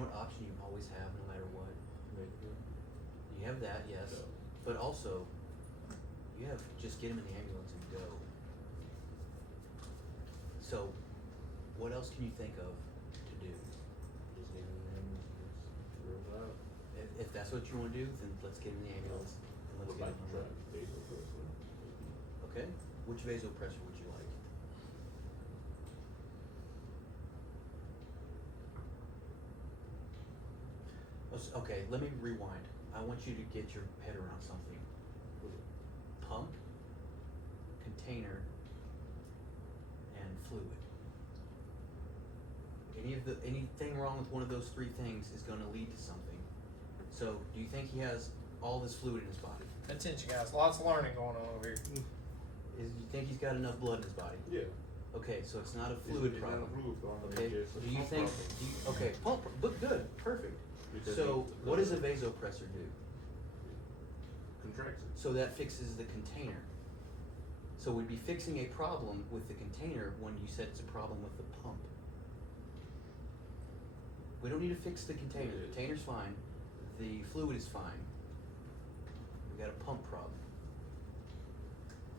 know what option you always have no matter what? You have that, yes, Yeah. but also, you have just get him in the ambulance and go. So, what else can you think of to do? Just get in the ambulance, just roll it out. If that's what you wanna do, then let's get in the ambulance and let's Would get like him to on try the road. vasopressor. Okay, which vasopressor would you like? Okay, let me rewind. I want you to get your head around something. Pump, container, and fluid. Anything wrong with one of those three things is gonna lead to something. So, do you think he has all this fluid in his body? Attention, guys. Lots of learning going on over here. You think he's got enough blood in his body? Yeah. Okay, so it's not a fluid It's problem. not a fluid problem, Okay, it's just a do you pump think, problem. okay, pump, but good, perfect. Because So, it's- what does a vasopressor do? Contracts it. So that fixes the container. So we'd be fixing a problem with the container when you said it's a problem with the pump. We don't need to fix the container. The container's fine. The fluid is fine. We've got a pump problem.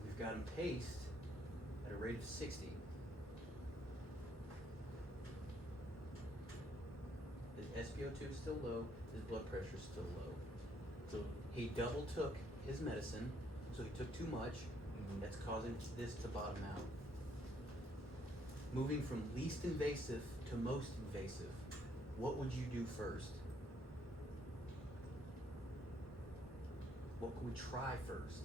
We've got him paced at a rate of 60. His SpO2 is still low. His blood pressure is still low. So, He double took his medicine, so he took too much. mhm. That's causing this to bottom out. Moving from least invasive to most invasive, what would you do first? What could we try first?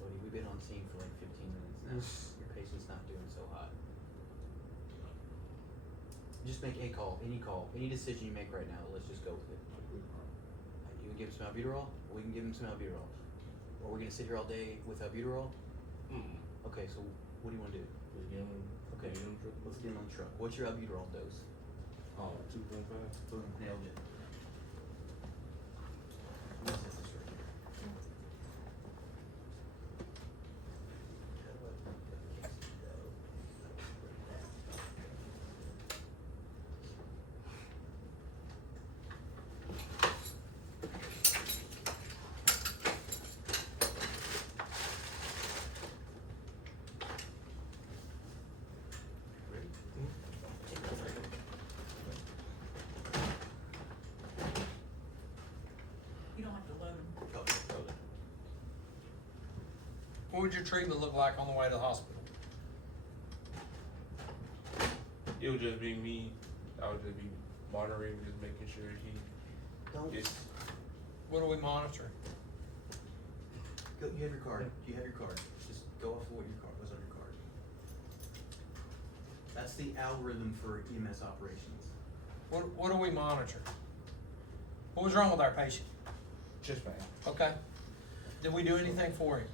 Buddy, we've been on scene for like 15 minutes now. Your patient's not doing so hot. Just make a call, any decision you make right now. Let's just go with it. You can give him some albuterol, or we can give him some albuterol. Or we're gonna sit here all day with albuterol? Okay, so what do you wanna do? Just get him, Okay, get him triple. let's get him on the truck. What's your albuterol dose? Oh, 2.5. Boom, nailed it. Let me set this right here. How do I put the Casey dough? Bring that. Ready? You don't have to load them. Okay, okay. What would your treatment look like on the way to the hospital? It would just be me. I would just be monitoring, just making sure he Don't, gets. What are we monitoring? go, you have your card, do you have your card? Just go off of what your card, what's on your card. That's the algorithm for EMS operations. What are we monitoring? What was wrong with our patient? Chest pain. Okay. Did we do anything for him?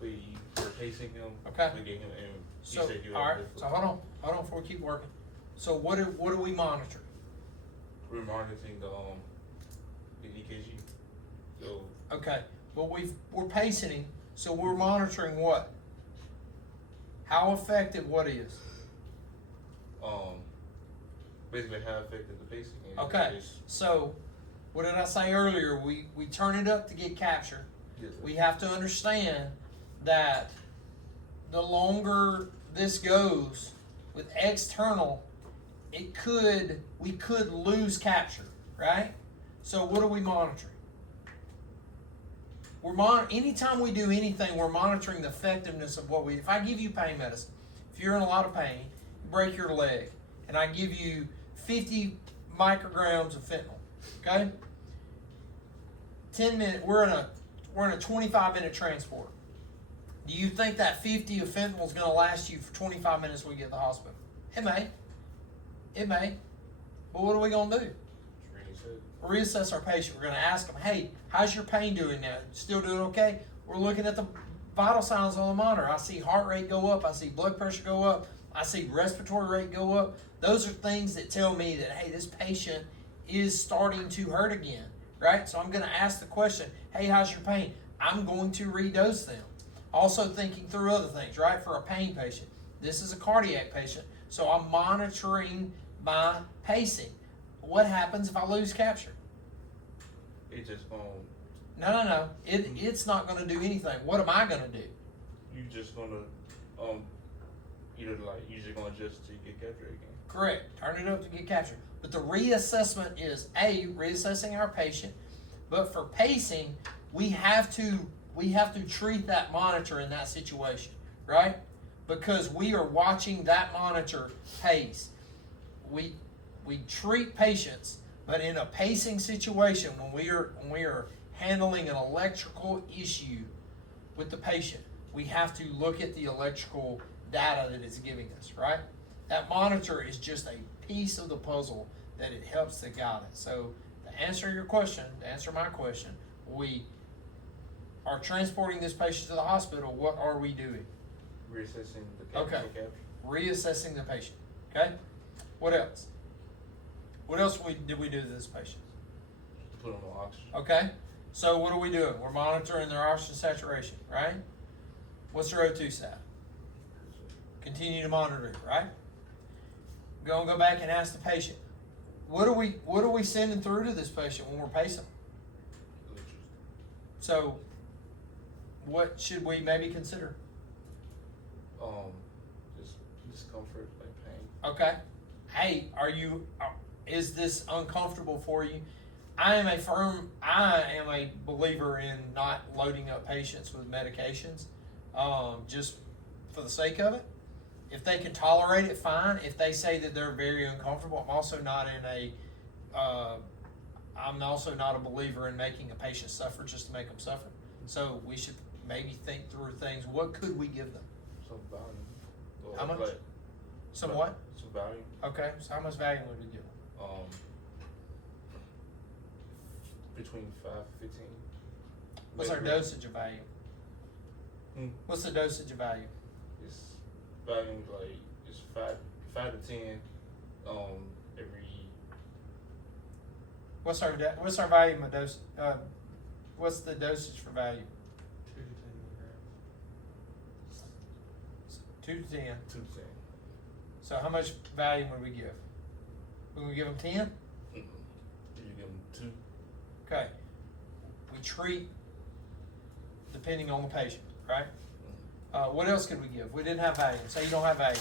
We were pacing him. Okay. We gave him, and he So, said he alright, was. so hold on before we keep working. So what do we monitor? We're monitoring the EKG. So Okay, well we're pacing him, so we're monitoring what? How effective what is? basically how effective the pacing is. Okay, It's- so what did I say earlier? We turn it up to get captured. yes, sir. We have to understand that the longer this goes with external, we could lose capture, right? So what are we monitoring? Anytime we do anything, we're monitoring the effectiveness of if I give you pain medicine, if you're in a lot of pain, you break your leg, and I give you 50 micrograms of fentanyl, okay? 10 minutes, we're in a 25-minute transport. Do you think that 50 of fentanyl is going to last you for 25 minutes when we get to the hospital? It may. It may. But what are we going to do? Training said. We'll reassess our patient. We're going to ask them, hey, how's your pain doing now? Still doing okay? We're looking at the vital signs on the monitor. I see heart rate go up. I see blood pressure go up. I see respiratory rate go up. Those are things that tell me that, hey, this patient is starting to hurt again, right? So I'm going to ask the question, hey, how's your pain? I'm going to redose them. Also thinking through other things, right? For a pain patient. This is a cardiac patient, so I'm monitoring my pacing. What happens if I lose capture? It just gonna, No. It's not going to do anything. What am I going to do? you just gonna, either like, you just gonna adjust to get captured again. Correct. Turn it up to get captured. But the reassessment is reassessing our patient. But for pacing, we have to treat that monitor in that situation, right? Because we are watching that monitor pace. We treat patients, but in a pacing situation, when we are handling an electrical issue with the patient, we have to look at the electrical data that it's giving us, right? That monitor is just a piece of the puzzle that it helps to guide it. So to answer your question, to answer my question, we are transporting this patient to the hospital. What are we doing? Reassessing the Okay. capture. Reassessing the patient. Okay? What else? What else did we do to this patient? Put them on oxygen. Okay? So what are we doing? We're monitoring their oxygen saturation, right? What's their O2 stat? Continue to monitor it, right? Go back and ask the patient, what are we sending through to this patient when we're pacing? Electricity. So what should we maybe consider? Just discomfort, like pain. Okay. Hey, is this uncomfortable for you? I am a believer in not loading up patients with medications, just for the sake of it. If they can tolerate it, fine. If they say that they're very uncomfortable, I'm also not a believer in making a patient suffer just to make them suffer. So we should maybe think through things. What could we give them? Some volume. Or How much? like, Some what? Some volume. Okay, so how much value would we give them? Between 5 and 15. What's our dosage of value? What's the dosage of value? It's volume like it's 5 to 10. Every. What's our volume of dose? What's the dosage for value? 2 to 10. 2 to 10. So how much volume would we give? Would we give them 10? You give them 2. Okay. We treat depending on the patient, right? What else could we give? We didn't have value. Say you don't have value.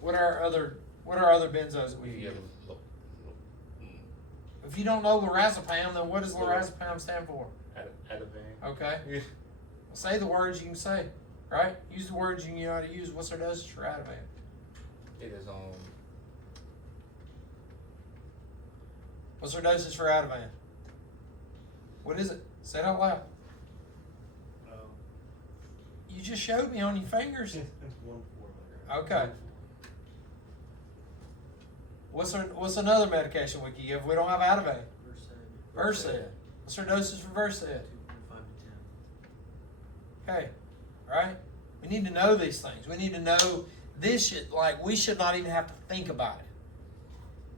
What are our other benzos that we can give? If you don't know lorazepam, then what does lorazepam stand for? Ativan. Okay. Well, say the words you can say, right? Use the words you know how to use. What's our dosage for Ativan? It is What's our dosage for Ativan? What is it? Say it out loud. You just showed me on your fingers. 1 Okay. What's another medication we can give if we don't have Ativan? Versed. What's our dosage for Versed? 2.5 to 10. Okay, right? We need to know these things. We need to know this shit. Like, we should not even have to think about it.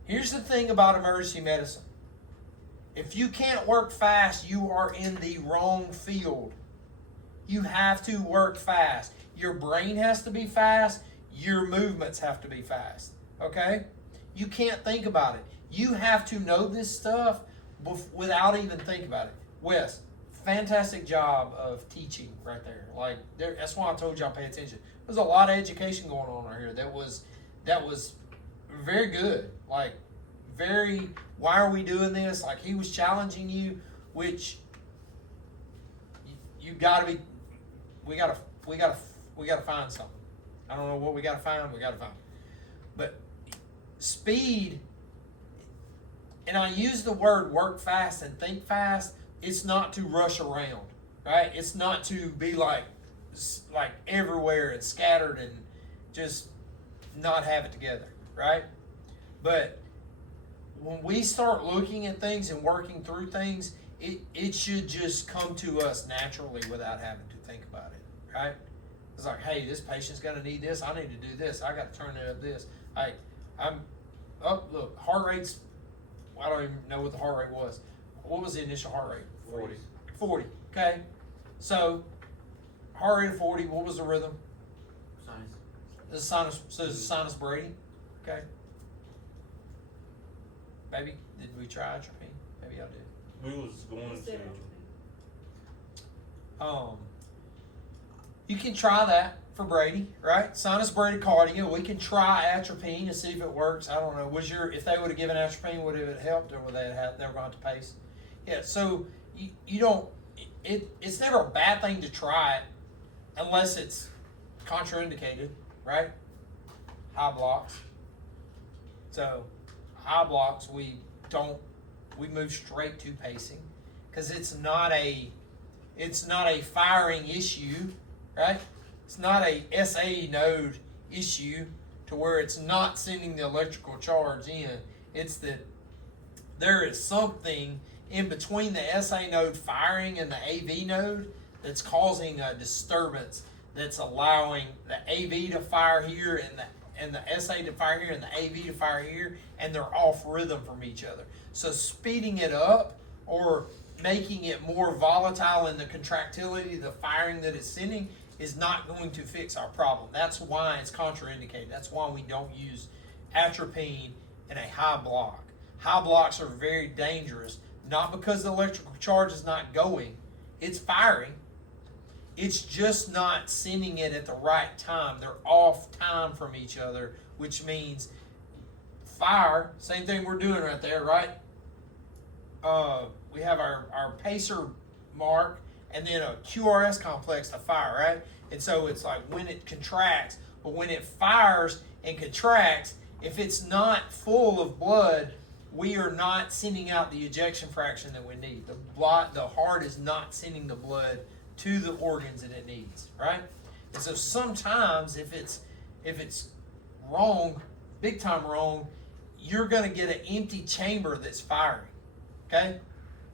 Here's the thing about emergency medicine. If you can't work fast, you are in the wrong field. You have to work fast. Your brain has to be fast. Your movements have to be fast. Okay? You can't think about it. You have to know this stuff without even thinking about it. Wes, fantastic job of teaching right there. Like, that's why I told y'all pay attention. There's a lot of education going on right here. That was very good. Like, why are we doing this? Like, he was challenging you, which we gotta find something. I don't know what we gotta find. But speed, and I use the word work fast and think fast. It's not to rush around, right? It's not to be like everywhere and scattered and just not have it together, right? But when we start looking at things and working through things, it should just come to us naturally without having to think about it, right? It's like, hey, this patient's gonna need this, I need to do this, I gotta turn it up this. Look, heart rate's, I don't even know what the heart rate was. What was the initial heart rate? 40. 40, okay? So, heart rate of 40, what was the rhythm? Sinus. The sinus, so it's sinus Brady, okay? Maybe, did we try atropine? Maybe I did. We was going to. You can try that for Brady, right? Sinus bradycardia. We can try atropine and see if it works. I don't know. If they would have given atropine, would it have helped, or would they have, they were going to pace? Yeah. So you don't. It's never a bad thing to try it, unless it's contraindicated, right? High blocks. So high blocks, we move straight to pacing, because it's not a firing issue, right? It's not a SA node issue to where it's not sending the electrical charge in. It's that there is something in between the SA node firing and the AV node that's causing a disturbance that's allowing the AV to fire here and the SA to fire here and the AV to fire here, and they're off rhythm from each other. So speeding it up or making it more volatile in the contractility, the firing that it's sending, is not going to fix our problem. That's why it's contraindicated. That's why we don't use atropine in a high block. High blocks are very dangerous, not because the electrical charge is not going, it's firing. It's just not sending it at the right time. They're off time from each other, which means fire, same thing we're doing right there, right? We have our pacer mark and then a QRS complex to fire, right? And so it's like when it contracts, but when it fires and contracts, if it's not full of blood, we are not sending out the ejection fraction that we need. The heart is not sending the blood to the organs that it needs, right? And so sometimes if it's wrong, big time wrong, you're gonna get an empty chamber that's firing, okay?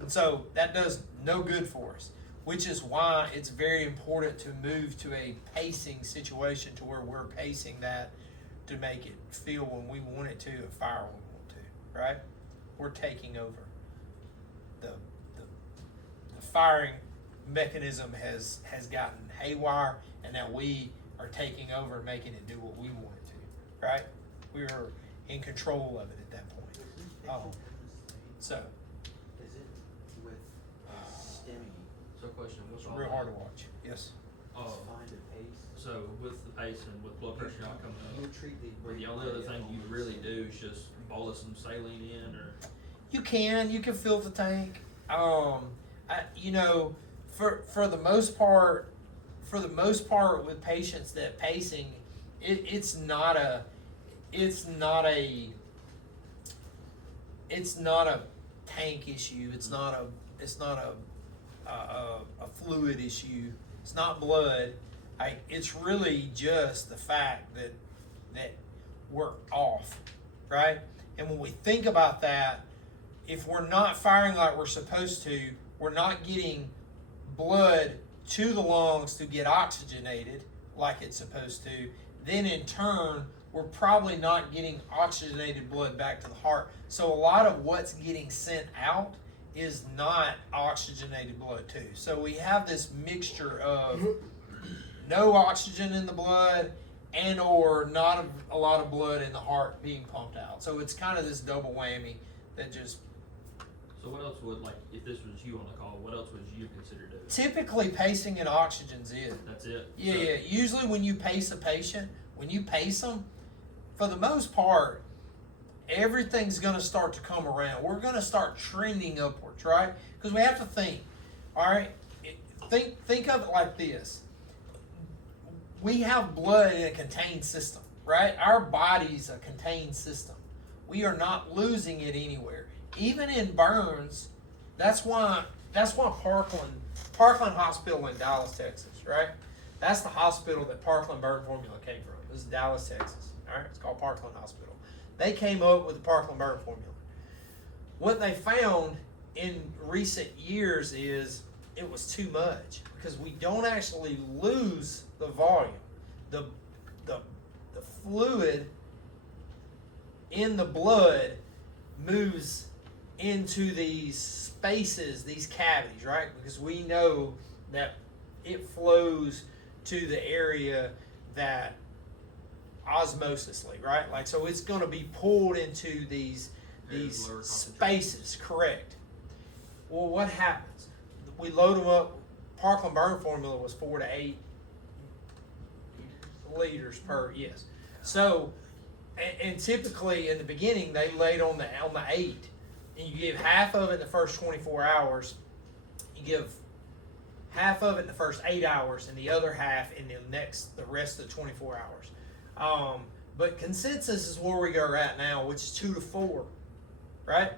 And so that does no good for us, which is why it's very important to move to a pacing situation to where we're pacing that to make it feel when we want it to and fire when we want to, right? We're taking over. The firing mechanism has gotten haywire, and now we are taking over and making it do what we want it to, right? We are in control of it at that point. So Is it with STEMI? So question, it's real hard to watch. Yes. Oh, Find a pace. so with the pace and with blood pressure not coming You up, treat the. the only other thing you really do is just bolus some saline in, or You can fill the tank. For the most part, with patients that pacing, it's not a tank issue. It's not a fluid issue. It's not blood. It's really just the fact that we're off, right? And when we think about that, if we're not firing like we're supposed to, we're not getting blood to the lungs to get oxygenated like it's supposed to, then in turn, we're probably not getting oxygenated blood back to the heart. So a lot of what's getting sent out is not oxygenated blood too. So we have this mixture of no oxygen in the blood and or not a lot of blood in the heart being pumped out. So it's kind of this double whammy that just... so what else would, like, if this was you on the call, what else would you consider doing? Typically pacing and oxygen's it. That's it? Yeah, So- yeah. Usually when you pace a patient, when you pace them, for the most part, everything's going to start to come around. We're going to start trending upwards, right? Because we have to think, all right? Think of it like this. We have blood in a contained system, right? Our body's a contained system. We are not losing it anywhere. Even in burns, that's why Parkland Hospital in Dallas, Texas, right? That's the hospital that Parkland Burn Formula came from. This is Dallas, Texas. All right, it's called Parkland Hospital. They came up with the Parkland Burn Formula. What they found in recent years is it was too much because we don't actually lose the volume. The fluid in the blood moves into these spaces, these cavities, right? Because we know that it flows to the area that osmosisly, right? Like, so it's going to be pulled into these lower spaces, correct? Well, what happens? We load them up. Parkland burn formula was 4 to 8 liters per, yes. So, and typically in the beginning they laid on the 8, and you give half of it in the first 24 hours. You give half of it in the first 8 hours, and the other half in the rest of the 24 hours. But consensus is where we go right now, which is 2 to 4, right?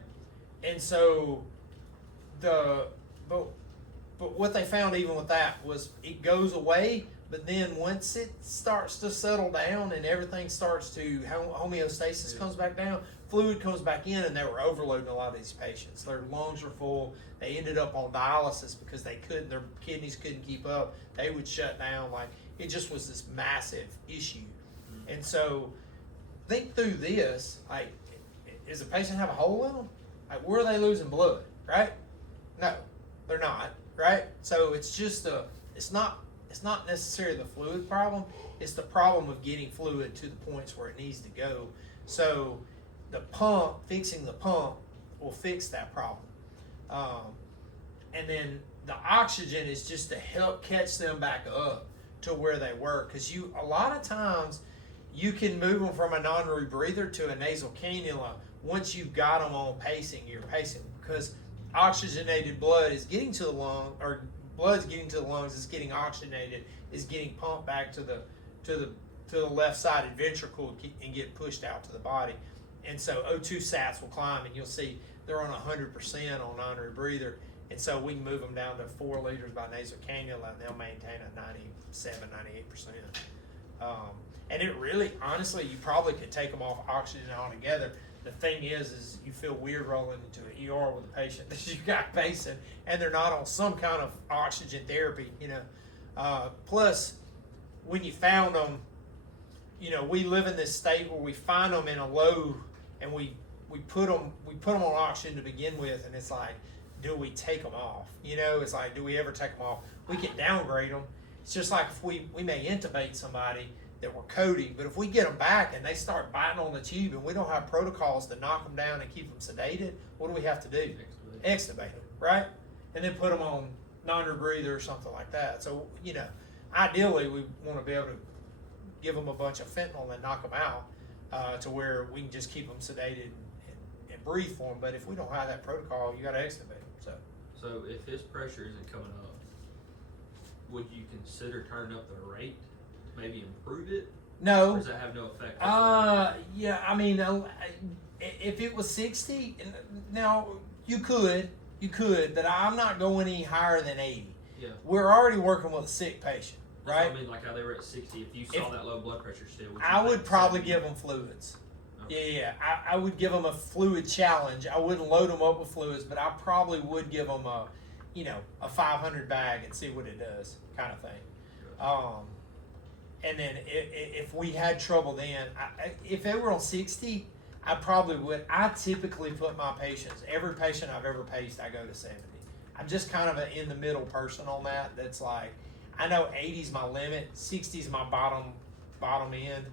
And so but what they found even with that was it goes away, but then once it starts to settle down and everything starts to homeostasis comes back down, fluid comes back in, and they were overloading a lot of these patients. Their lungs were full. They ended up on dialysis because their kidneys couldn't keep up. They would shut down. Like, it just was this massive issue. And so think through this, like, does the patient have a hole in them? Like, where are they losing blood, right? No, they're not, right? So it's just it's not necessarily the fluid problem. It's the problem of getting fluid to the points where it needs to go. So the pump, fixing the pump will fix that problem. And then the oxygen is just to help catch them back up to where they were. Because a lot of times you can move them from a non-rebreather to a nasal cannula once you've got them on pacing. You're pacing because oxygenated blood is getting to the lung, or blood's getting to the lungs, is getting oxygenated, is getting pumped back to the left-sided ventricle and get pushed out to the body. And so O2 sats will climb, and you'll see they're on 100% on non-rebreather. And so we can move them down to 4 liters by nasal cannula, and they'll maintain a 97, 98%. And it really, honestly, you probably could take them off oxygen altogether. The thing is you feel weird rolling into an ER with a patient that you got pacing, and they're not on some kind of oxygen therapy, Plus, when you found them, we live in this state where we find them in a low, and we put them on oxygen to begin with, and it's like, do we take them off? It's like, do we ever take them off? We can downgrade them. It's just like if we may intubate somebody that we're coding, but if we get them back and they start biting on the tube and we don't have protocols to knock them down and keep them sedated, what do we have to do? Extubate them, right? And then put them on non-rebreather or something like that. So, ideally we want to be able to give them a bunch of fentanyl and knock them out to where we can just keep them sedated and breathe for them. But if we don't have that protocol, you got to extubate them. So if his pressure isn't coming up, would you consider turning up the rate? Maybe improve it? No. Or does that have no effect? Yeah, I mean, if it was 60, now you could, but I'm not going any higher than 80. Yeah. We're already working with a sick patient, That's right? what I mean, like how they were at 60. If you saw that low blood pressure still, I would probably give them fluids. Okay. Yeah. I would give them a fluid challenge. I wouldn't load them up with fluids, but I probably would give them a 500 bag and see what it does, kind of thing. And then if we had trouble then, if they were on 60, I probably would. I typically put my patients, every patient I've ever paced, I go to 70. I'm just kind of an in the middle person on that. That's like, I know 80 is my limit, 60 is my bottom end,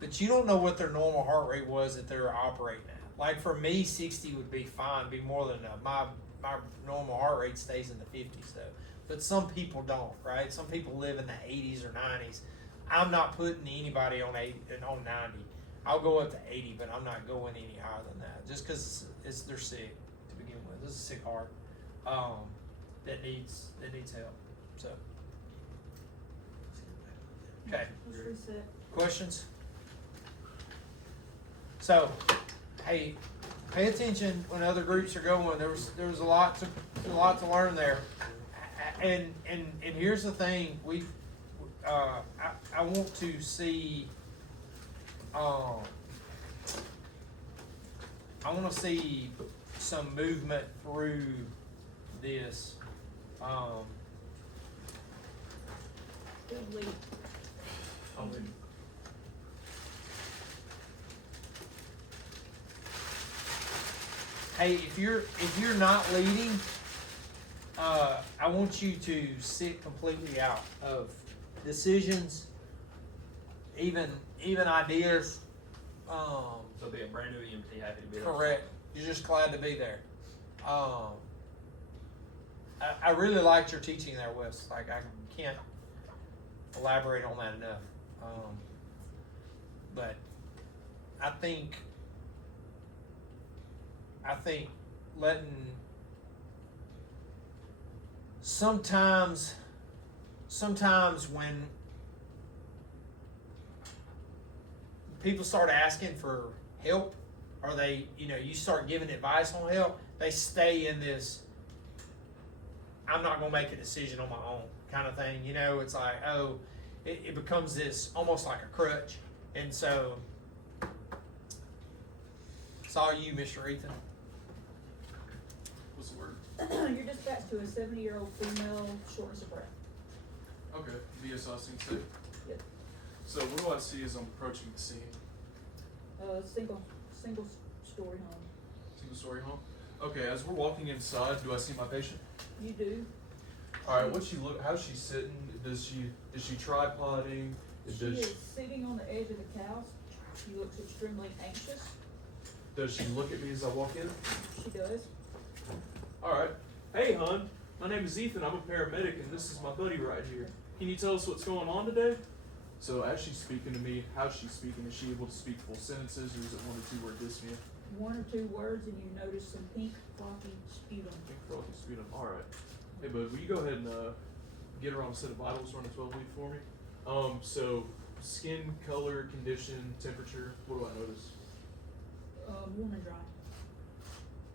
but you don't know what their normal heart rate was that they're operating at. Like for me, 60 would be fine, be more than enough. My normal heart rate stays in the 50s though. But some people don't, right? Some people live in the 80s or 90s. I'm not putting anybody on 80 and on 90. I'll go up to 80, but I'm not going any higher than that. Just because they're sick to begin with. This is a sick heart that needs help. So, okay. Let's reset. Questions? So, hey, pay attention when other groups are going. There was a lot to learn there. And here's the thing, I want to see some movement through this. Good lead. I'm ready. Hey, if you're not leading, I want you to sit completely out of decisions, even ideas. So be a brand new EMT, happy to be there. Correct. You're just glad to be there. I really liked your teaching there, Wes. Like, I can't elaborate on that enough. But I think letting sometimes when people start asking for help, or they, you start giving advice on help, they stay in this, I'm not gonna make a decision on my own kind of thing. It's like, oh, it becomes this almost like a crutch. And so it's all you, Mr. Ethan. What's the word? You're dispatched to a 70-year-old female, shortness of breath. Okay, BSI scene safe. Yep. So what do I see as I'm approaching the scene? Single story home. Single story home? Okay, as we're walking inside, do I see my patient? You do. Alright, what's she look, how's she sitting? Is she tripoding? She is sitting on the edge of the couch. She looks extremely anxious. Does she look at me as I walk in? She does. Alright. Hey, hon. My name is Ethan. I'm a paramedic, and this is my buddy right here. Can you tell us what's going on today? So as she's speaking to me, how's she speaking? Is she able to speak full sentences, or is it 1 or 2 word dyspnea? 1 or 2 words, and you notice some pink, floppy sputum. Pink frothy sputum. Alright. Hey, bud, will you go ahead and get her on a set of vitals, run a 12 lead for me? So skin, color, condition, temperature, what do I notice? Warm and dry.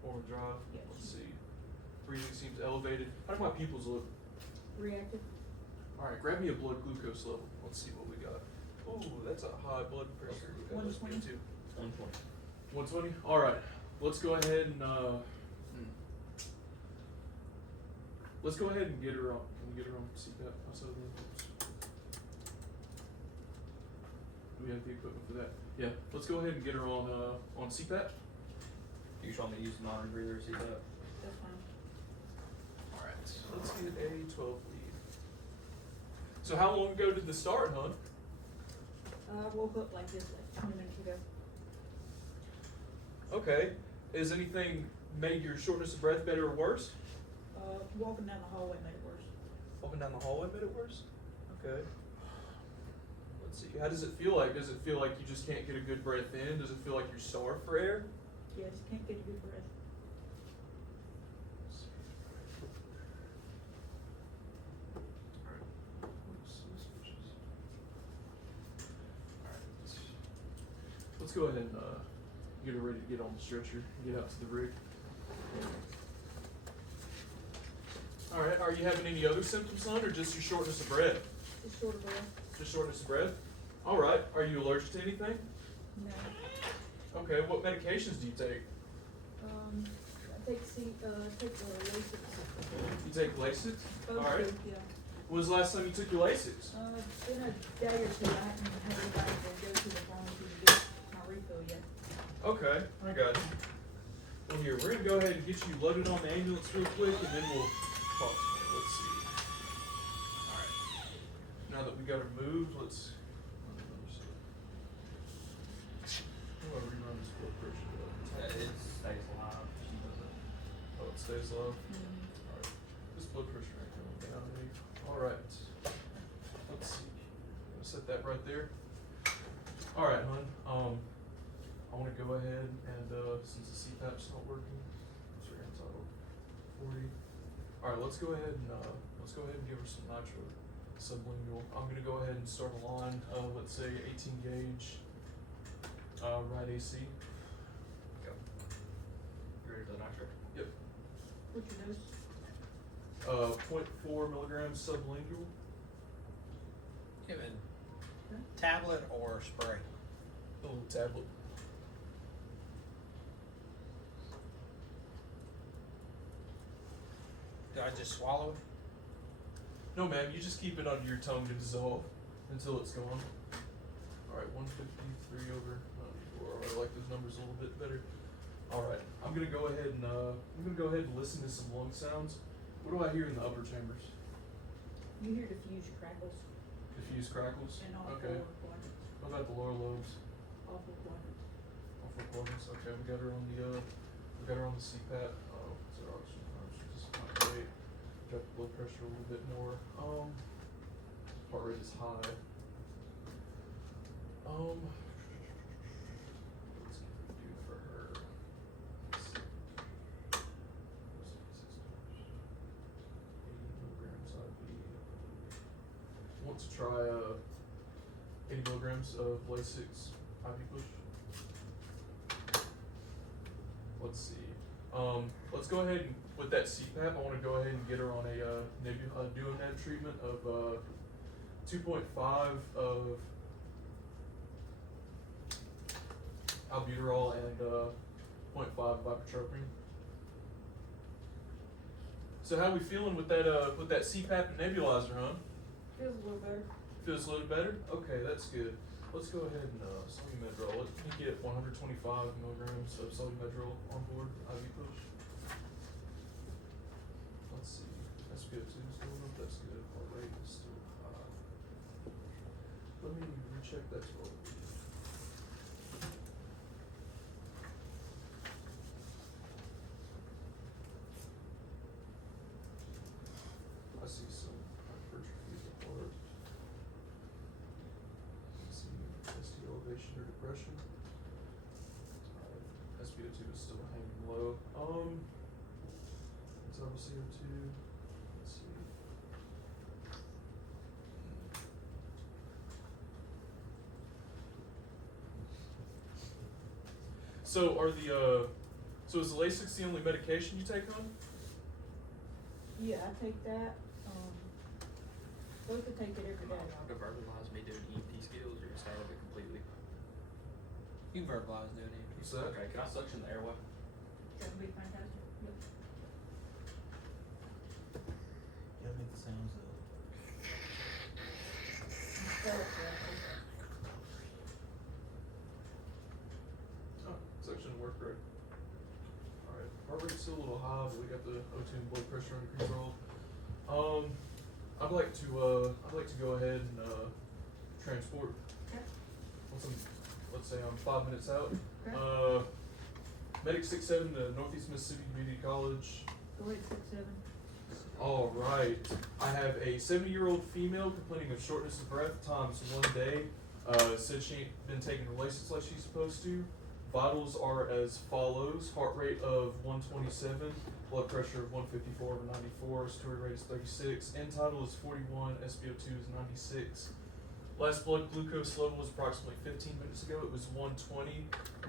Warm and dry? Yes. Let's see. Breathing seems elevated. How do my pupils look? Reactive. Alright, grab me a blood glucose level. Let's see what we got. Ooh, that's a high blood pressure. 120. 120. 120? Alright, let's go ahead and let's go ahead and get her on. Can we get her on CPAP outside of the room? Do we have the equipment for that? Yeah, let's go ahead and get her on CPAP. You just want me to use the non breather, see that? That's fine. Alright, let's get a 12 lead. So how long ago did this start, hon? I woke up like this 20 minutes ago. Okay. Has anything made your shortness of breath better or worse? Walking down the hallway made it worse. Walking down the hallway made it worse? Okay. Let's see. How does it feel like? Does it feel like you just can't get a good breath in? Does it feel like you're starved for air? Yeah, just can't get a good breath. Let's go ahead and get her ready to get on the stretcher and get out to the rig. Alright, are you having any other symptoms, son, or just your shortness of breath? Just short of breath. Just shortness of breath? Alright, are you allergic to anything? No. Okay, what medications do you take? I take the Lasix. You take Lasix? Both Alright. do, yeah. When was the last time you took your Lasix? It's been a day or two. I haven't had anybody to go to the pharmacy to get my refill yet. Okay, I got you. Well, here, we're gonna go ahead and get you loaded on the ambulance real quick, and then we'll talk to you. Let's see. Alright. Now that we got her moved, let's. I'm gonna rerun this blood pressure. It stays alive. She doesn't. Oh, it stays low. Alright. This blood pressure ain't going down any. Alright. Let's see. I'm gonna set that right there. Alright, hon. I wanna go ahead and since the CPAP's not working, what's your entitled? 40. Alright, let's go ahead and give her some nitro sublingual. I'm gonna go ahead and start a line of, let's say, 18 gauge right AC. Go. You ready for the nitro? Yep. What's your dose? 0.4 milligrams sublingual. Given tablet or spray? A little tablet. Do I just swallow it? No, ma'am, you just keep it under your tongue to dissolve until it's gone. Alright, 153 over 94. Alright, I like those numbers a little bit better. Alright, I'm gonna go ahead and listen to some lung sounds. What do I hear in the upper chambers? You hear diffuse crackles Diffuse crackles? and all Okay. four quadrants, What about the lower lobes? all four quadrants. All four quadrants. Okay, we got her on the CPAP. Oh, what's her oxygen? She's just not great. Got the blood pressure a little bit more. Heart rate is high. What's it gonna do for her? Let's see. 80 milligrams IV. Want to try 80 milligrams of Lasix IV push? Let's see. Let's go ahead and with that CPAP, I want to go ahead and get her on a Duoneb treatment of 2.5 of albuterol and 0.5 of ipratropium. So how we feeling with that CPAP and nebulizer, huh? Feels a little better. Feels a little better? Okay, that's good. Let's go ahead and Solumedrol. Let me get 125 milligrams of Solumedrol on board, IV push. Let's see. SpO2 is going up, that's good. Heart rate is still high. Let me recheck that 12. I see some hypertrophy of the heart. Let's see, ST elevation or depression. SpO2 is still hanging low. It's level CO2. Let's see. So so is the Lasix the only medication you take on? Yeah, I take that, both could take it every Am I day. allowed to verbalize me doing EMT skills or just out of it completely? You verbalize doing it. What's that? Okay, can I suction the airway? That would be fantastic. Yep. You gotta make the sounds though. Spell it correctly. Oh, suction worked great. Alright, heart rate's still a little high, but we got the O2 and blood pressure under control. I'd like to go ahead and transport. Okay. Let's say I'm 5 minutes out. Okay. Medic 67 to Northeast Mississippi Community College. Go ahead, 6-7. All right. I have a 70-year-old female complaining of shortness of breath times 1 day. Said she ain't been taking her Lasix like she's supposed to. Vitals are as follows: heart rate of 127, blood pressure of 154/94, story rate is 36, end tidal is 41, SpO2 is 96. Last blood glucose level was approximately 15 minutes ago. It was 120.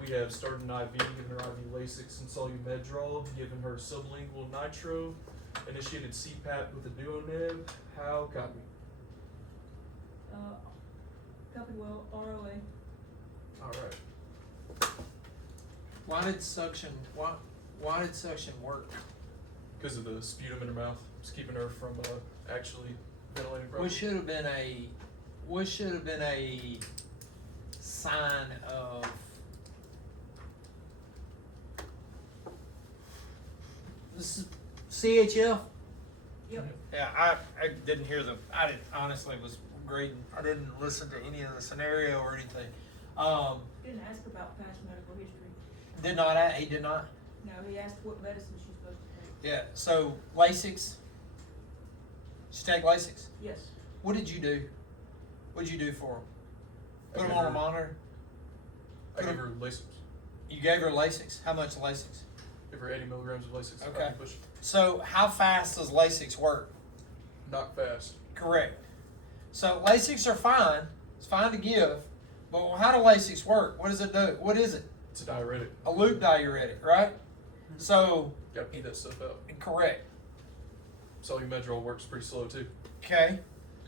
We have started an IV, given her IV Lasix and Solumedrol, given her sublingual nitro, initiated CPAP with a Duoneb. How copy? Copy well, ROA. All right. Why did suction work? Because of the sputum in her mouth, it's keeping her from actually ventilating properly. What should have been a sign of this is CHF? Yep. Yeah, I didn't hear I didn't honestly was grading. I didn't listen to any of the scenario or anything. Didn't ask about past medical history. He did not. No, he asked what medicine she's supposed to take. Yeah, so Lasix. She take Lasix? Yes. What did you do? What did you do for him? Put I him gave on a her- monitor? I gave her Lasix. You gave her Lasix? How much Lasix? Give her 80 milligrams of Lasix. Okay. IV push. So how fast does Lasix work? Not fast. Correct. So Lasix are fine. It's fine to give. But how do Lasix work? What does it do? What is it? It's a diuretic. A loop diuretic, right? So, Gotta pee that stuff out. correct. Solumedrol works pretty slow too. Okay.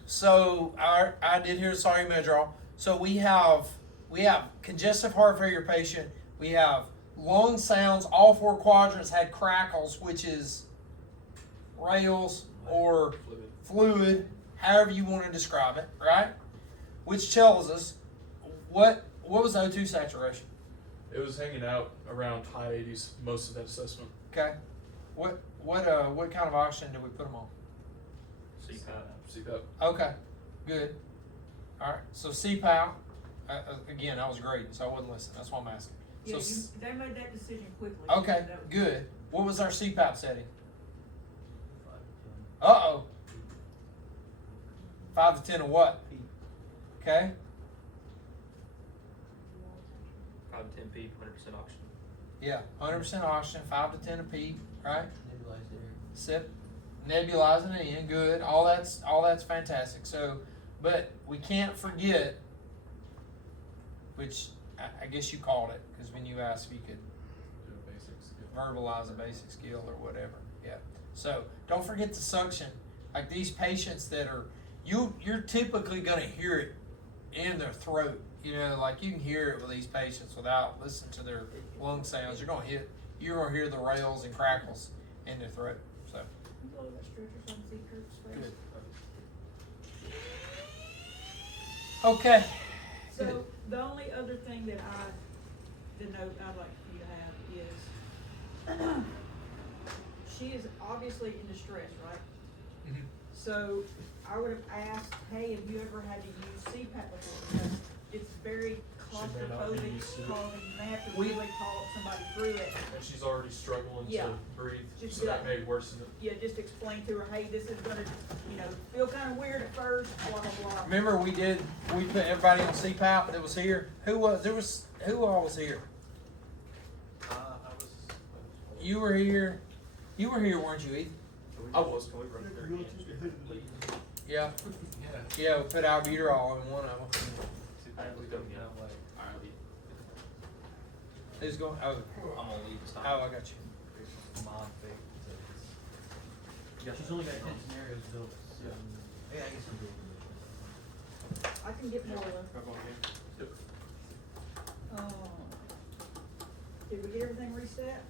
So I did hear Solumedrol. So we have congestive heart failure patient. We have lung sounds. All four quadrants had crackles, which is rails or fluid, however you want to describe it, right? Which tells us what was the O2 saturation? It was hanging out around high 80s most of that assessment. Okay. What kind of oxygen did we put them on? CPAP. CPAP. Okay, good. All right, so CPAP, again, I was grading, so I wasn't listening. That's why I'm asking. Yeah, So, they made that decision quickly. okay, That was- good. What was our CPAP setting? Uh-oh. 5 to 10 of what? Okay, 5 to 10 feet, 100% oxygen. yeah, 100% oxygen, 5 to 10 of peak, right? Nebulized air. Sip, nebulizing it in, good. All that's fantastic. So, but we can't forget, which I guess you called it, because when you asked if you could Do the basics. verbalize a basic skill or whatever. Yeah. So don't forget the suction. Like these patients that are you're typically gonna hear it in their throat. You know, like you can hear it with these patients without listening to their lung sounds. You're gonna hear the rails and crackles in their throat. So You blow that stretcher so I can see Kurt's face. good. Okay. So, the only other thing that the note I'd like for you to have is, she is obviously in distress, right? Mhm. So, I would have asked, hey, have you ever had to use CPAP before? Because it's very She may not be claustrophobic, used to it. causing, you may have to really talk somebody through it. And she's already struggling Yeah. to breathe, Just so that like- may worsen it. Yeah, just explain to her, hey, this is gonna, feel kinda weird at first, blah, blah, blah. Remember we put everybody on CPAP that was here? Who all was here? You were here. You were here, weren't you, Ethan? I was. Yeah. Yeah, we put albuterol in one of them. Who's going? Oh, I'm gonna leave this time. oh, I got you. Yeah, she's only got 10 scenarios built, so. Yeah, I guess we do. I can get more though. Yep. Did we get everything reset?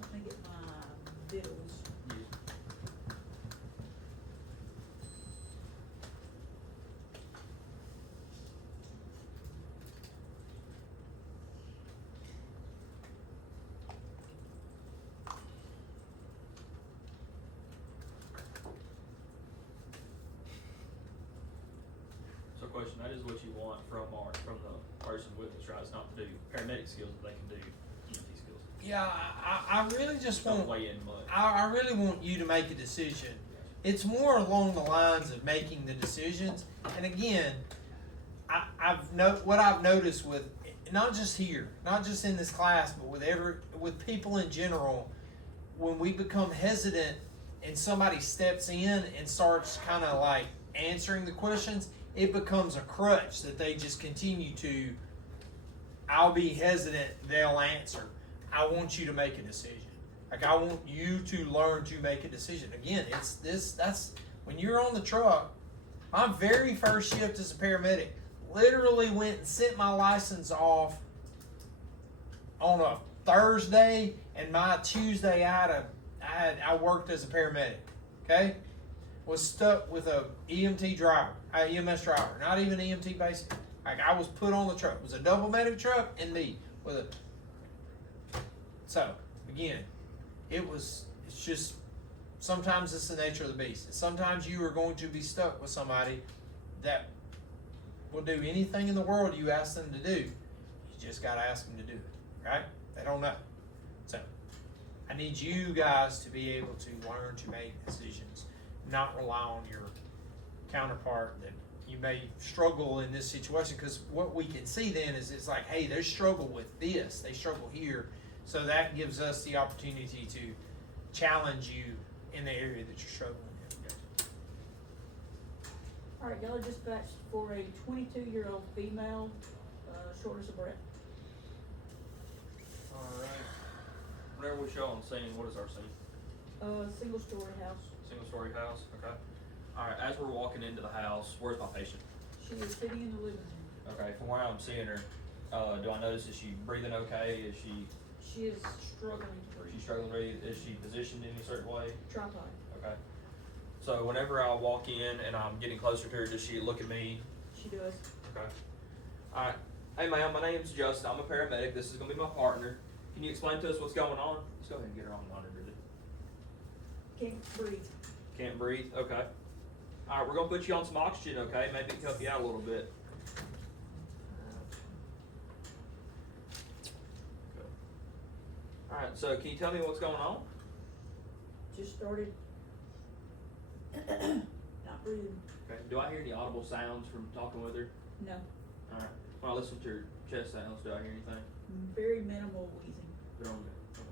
Let me get my bills. So question, that is what you want from the person with us, right? It's not to do paramedic skills, but they can do EMT skills. Yeah, I really just Don't want. weigh in much. I really want you to make a decision. It's more along the lines of making the decisions. And again, what I've noticed with not just here, not just in this class, but with people in general, when we become hesitant and somebody steps in and starts kind of like answering the questions, it becomes a crutch that they just continue to. I'll be hesitant, they'll answer. I want you to make a decision. Like I want you to learn to make a decision. Again, that's when you're on the truck. My very first shift as a paramedic, literally went and sent my license off on a Thursday, and my Tuesday I worked as a paramedic. Okay, was stuck with a EMT driver, EMS driver, not even EMT basic. Like I was put on the truck. It was a double medic truck and me with a. So again, it's just sometimes it's the nature of the beast. Sometimes you are going to be stuck with somebody that will do anything in the world you ask them to do. You just got to ask them to do it, right? They don't know. So I need you guys to be able to learn to make decisions, not rely on your counterpart that you may struggle in this situation, because what we can see then is it's like, hey, they struggle with this, they struggle here. So that gives us the opportunity to challenge you in the area that you're struggling in. Alright, y'all are dispatched for a 22-year-old female, shortness of breath. Alright. Whenever we show on scene, what is our scene? Single story house. Single story house, okay. Alright, as we're walking into the house, where's my patient? She is sitting in the living room. Okay, from where I'm seeing her, Do I notice, is she breathing okay? Is she She is struggling to breathe. struggling to breathe? Is she positioned in any certain way? Tripod. Okay. So whenever I walk in and I'm getting closer to her, does she look at me? She does. Okay. Alright. Hey ma'am, my name's Justin. I'm a paramedic. This is gonna be my partner. Can you explain to us what's going on? Let's go ahead and get her on monitor. Can't breathe. Can't breathe? Okay. Alright, we're gonna put you on some oxygen, okay? Maybe it can help you out a little bit. Alright, so can you tell me what's going on? Just started not breathing. Okay. Do I hear any audible sounds from talking with her? No. Alright. When I listen to her chest sounds, do I hear anything? Very minimal wheezing. They're on there.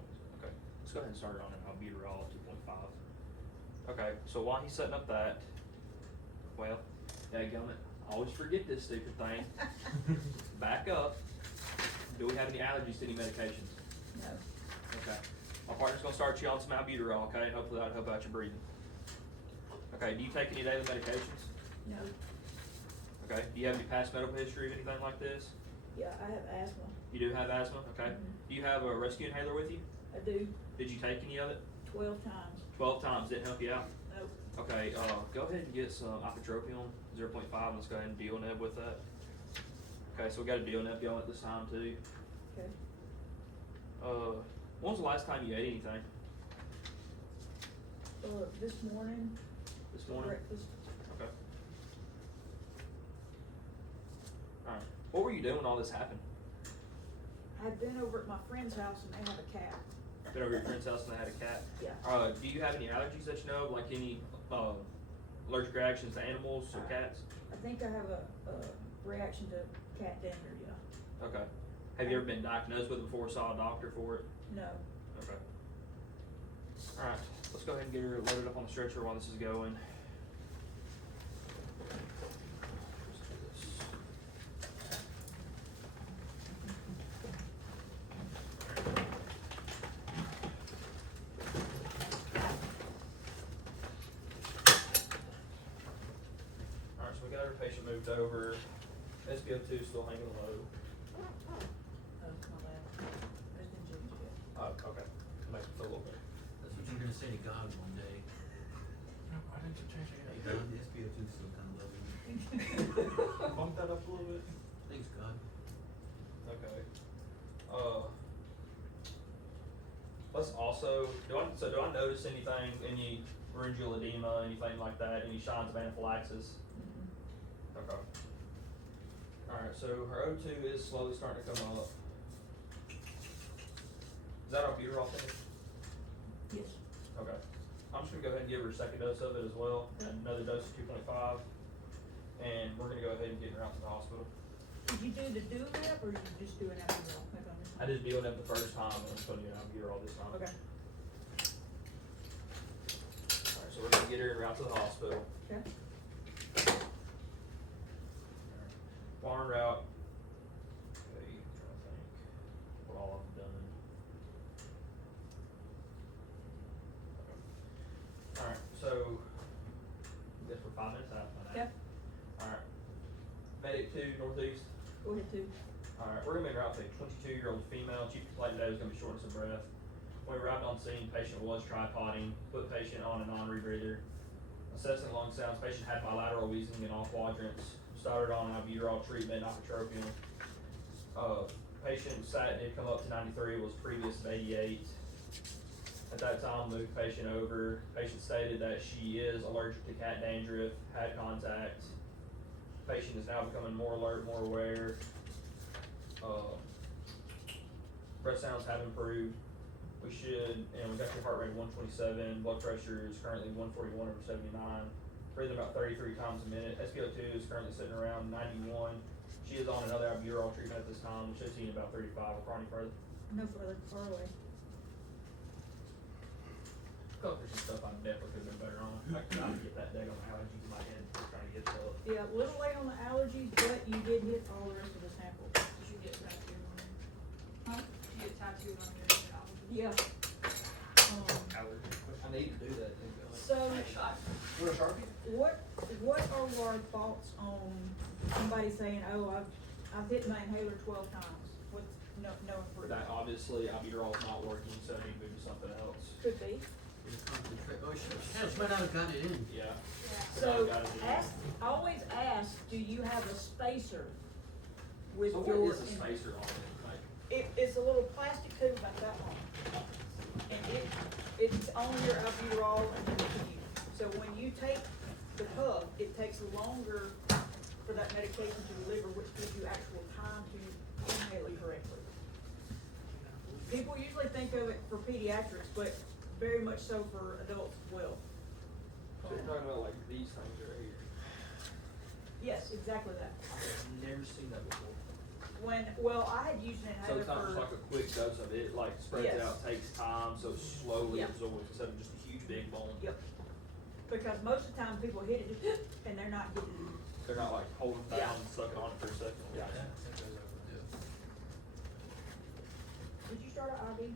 Okay. Let's go ahead and start her on an albuterol 2.5. Okay, so while he's setting up that, well, dadgummit, I always forget this stupid thing. Back up. Do we have any allergies to any medications? No. Okay. My partner's gonna start you on some albuterol, okay? Hopefully that'll help out your breathing. Okay, do you take any daily medications? No. Okay. Do you have any past medical history of anything like this? Yeah, I have asthma. You do have asthma? Okay. Mhm. Do you have a rescue inhaler with you? I do. Did you take any of it? 12 times. 12 times, didn't help you out? Nope. Okay, go ahead and get some ipratropium 0.5. Let's go ahead and deal neb with that. Okay, so we got a deal neb going at this time too. Okay. When was the last time you ate anything? This morning. This for morning? breakfast. Okay. Alright. What were you doing when all this happened? I've been over at my friend's house and they have a cat. Been over at your friend's house and they had a cat? Yeah. Do you have any allergies that you know of, like any allergic reactions to animals or cats? I think I have a reaction to cat dander, yeah. Okay. Have you ever been diagnosed with it before, saw a doctor for it? No. Okay. Alright, let's go ahead and get her loaded up on the stretcher while this is going. Alright, so we got our patient moved over. SpO2 is still hanging low. Oh, my bad. There's been ginger yet. Okay. Makes me feel a little better. That's what you're gonna say to God one day. Why didn't you change Hey, it? God, the SpO2 is still kind of low. Bump that up a little bit. Thanks, God. Okay. Let's also, do I notice anything, any laryngeal edema, anything like that, any signs of anaphylaxis? Mhm. Okay. Alright, so her O2 is slowly starting to come up. Is that albuterol finished? Yes. Okay. I'm just gonna go ahead and give her a second dose of it as well, and another dose of 2.5. And we're gonna go ahead and get her out to the hospital. Did you do the do-nap or did you just do an albuterol? Maybe I missed I just dealing it the first time, and I'm putting you on albuterol this time. Okay. Alright, so we're gonna get her out to the hospital. Okay. While we're out, okay, I'm trying to think what all I've done. Okay. Alright, so I guess we're 5 minutes out by now. Yeah. Alright. Medic 2, Northeast. Go ahead too. Alright, we're gonna make her out to a 22-year-old female. Chief complaint today was gonna be shortness of breath. When we arrived on scene, patient was tripoding, put patient on a non-rebreather. Assessing lung sounds, patient had bilateral wheezing in all quadrants. Started on albuterol treatment, ipratropium. Patient sat, did come up to 93, was previous of 88. At that time, moved patient over. Patient stated that she is allergic to cat dandruff, had contact. Patient is now becoming more alert, more aware. Breath sounds have improved. We got your heart rate 127, blood pressure is currently 141/79. Breathing about 33 times a minute. SpO2 is currently sitting around 91. She is on another albuterol treatment at this time. We should see in about 35. We'll any further. No further. Far away. I feel like there's some stuff I definitely could have been better on. I could get that dag on my allergies in my head. Trying to get it up. Yeah, a little late on the allergies, but you did hit all the rest of the sample. You should get tattooed on there. Huh? You get tattooed on your allergies. Yeah. Allergy. I need to do that. So, You want a Sharpie? what are our thoughts on somebody saying, oh, I've hit my inhaler 12 times with no That improvement. obviously albuterol's not working, so I need to move to something else. Could be. Oh, she might not have got it in. Yeah. So Got it in. always ask, do you have a spacer with So your? what is a spacer on it? Like, It's a little plastic tube like that long. And it's on your albuterol and then you. So when you take the puff, it takes longer for that medication to deliver, which gives you actual time to inhale it correctly. People usually think of it for pediatrics, but very much so for adults as well. so you're talking about like these things right here. Yes, exactly that. I've never seen that before. I had used an So inhaler it's not just for, like a quick dose of it, like spreads Yes. out, takes time, so it slowly Yeah. absorbs instead of just a huge big boom. Yep. Because most of the time people hit it just, and they're not getting it. They're not like holding down Yeah. and sucking on it for a second. Yeah. Did you start an IV?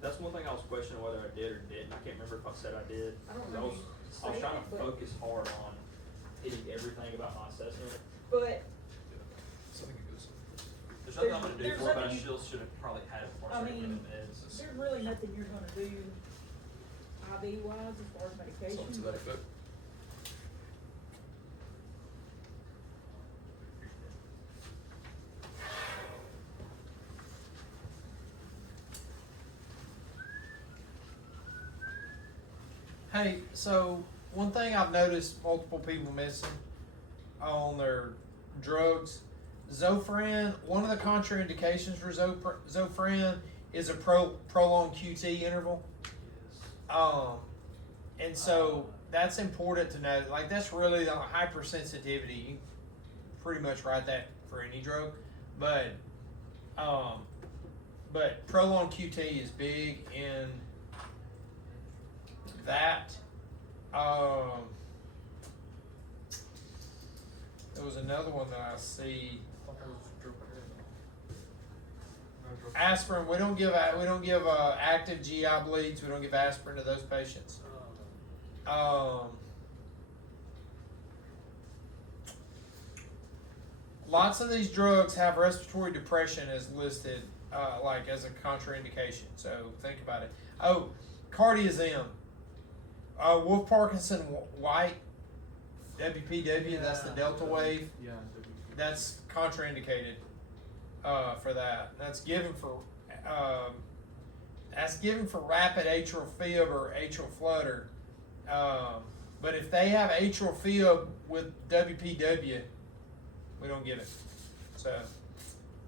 That's one thing I was questioning whether I did or didn't. I can't remember if I said I did. I don't 'Cause remember I was saying trying it, to but- focus hard on hitting everything about my assessment. But, Something that goes. There's nothing I'm gonna do There's for it, but I nothing you- still should have probably had it before I I started giving mean, the meds. there's really nothing you're gonna do IV wise as far as medication. Something to that effect. Hey, so one thing I've noticed multiple people missing on their drugs, Zofran, one of the contraindications for Zofran is a prolonged QT interval. And so that's important to know. Like that's really the hypersensitivity. You pretty much write that for any drug, but prolonged QT is big in that. There was another one that I see. Aspirin. We don't give active GI bleeds. We don't give aspirin to those patients. Lots of these drugs have respiratory depression as listed, like as a contraindication. So think about it. Oh, Cardiazem. Wolf Parkinson White, WPW. That's the Delta wave. Yeah. That's contraindicated for that. That's given for rapid atrial fib or atrial flutter. But if they have atrial fib with WPW, we don't give it. So,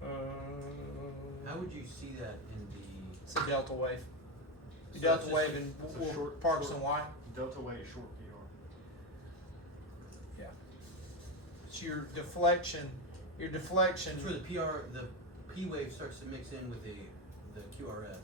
How would you see that in the? it's a delta wave. So Delta it's wave and it's a Wolf short- Parkinson short- White. Delta wave short PR. It's your deflection. Your deflection. It's where the the P wave starts to mix in with the QRS.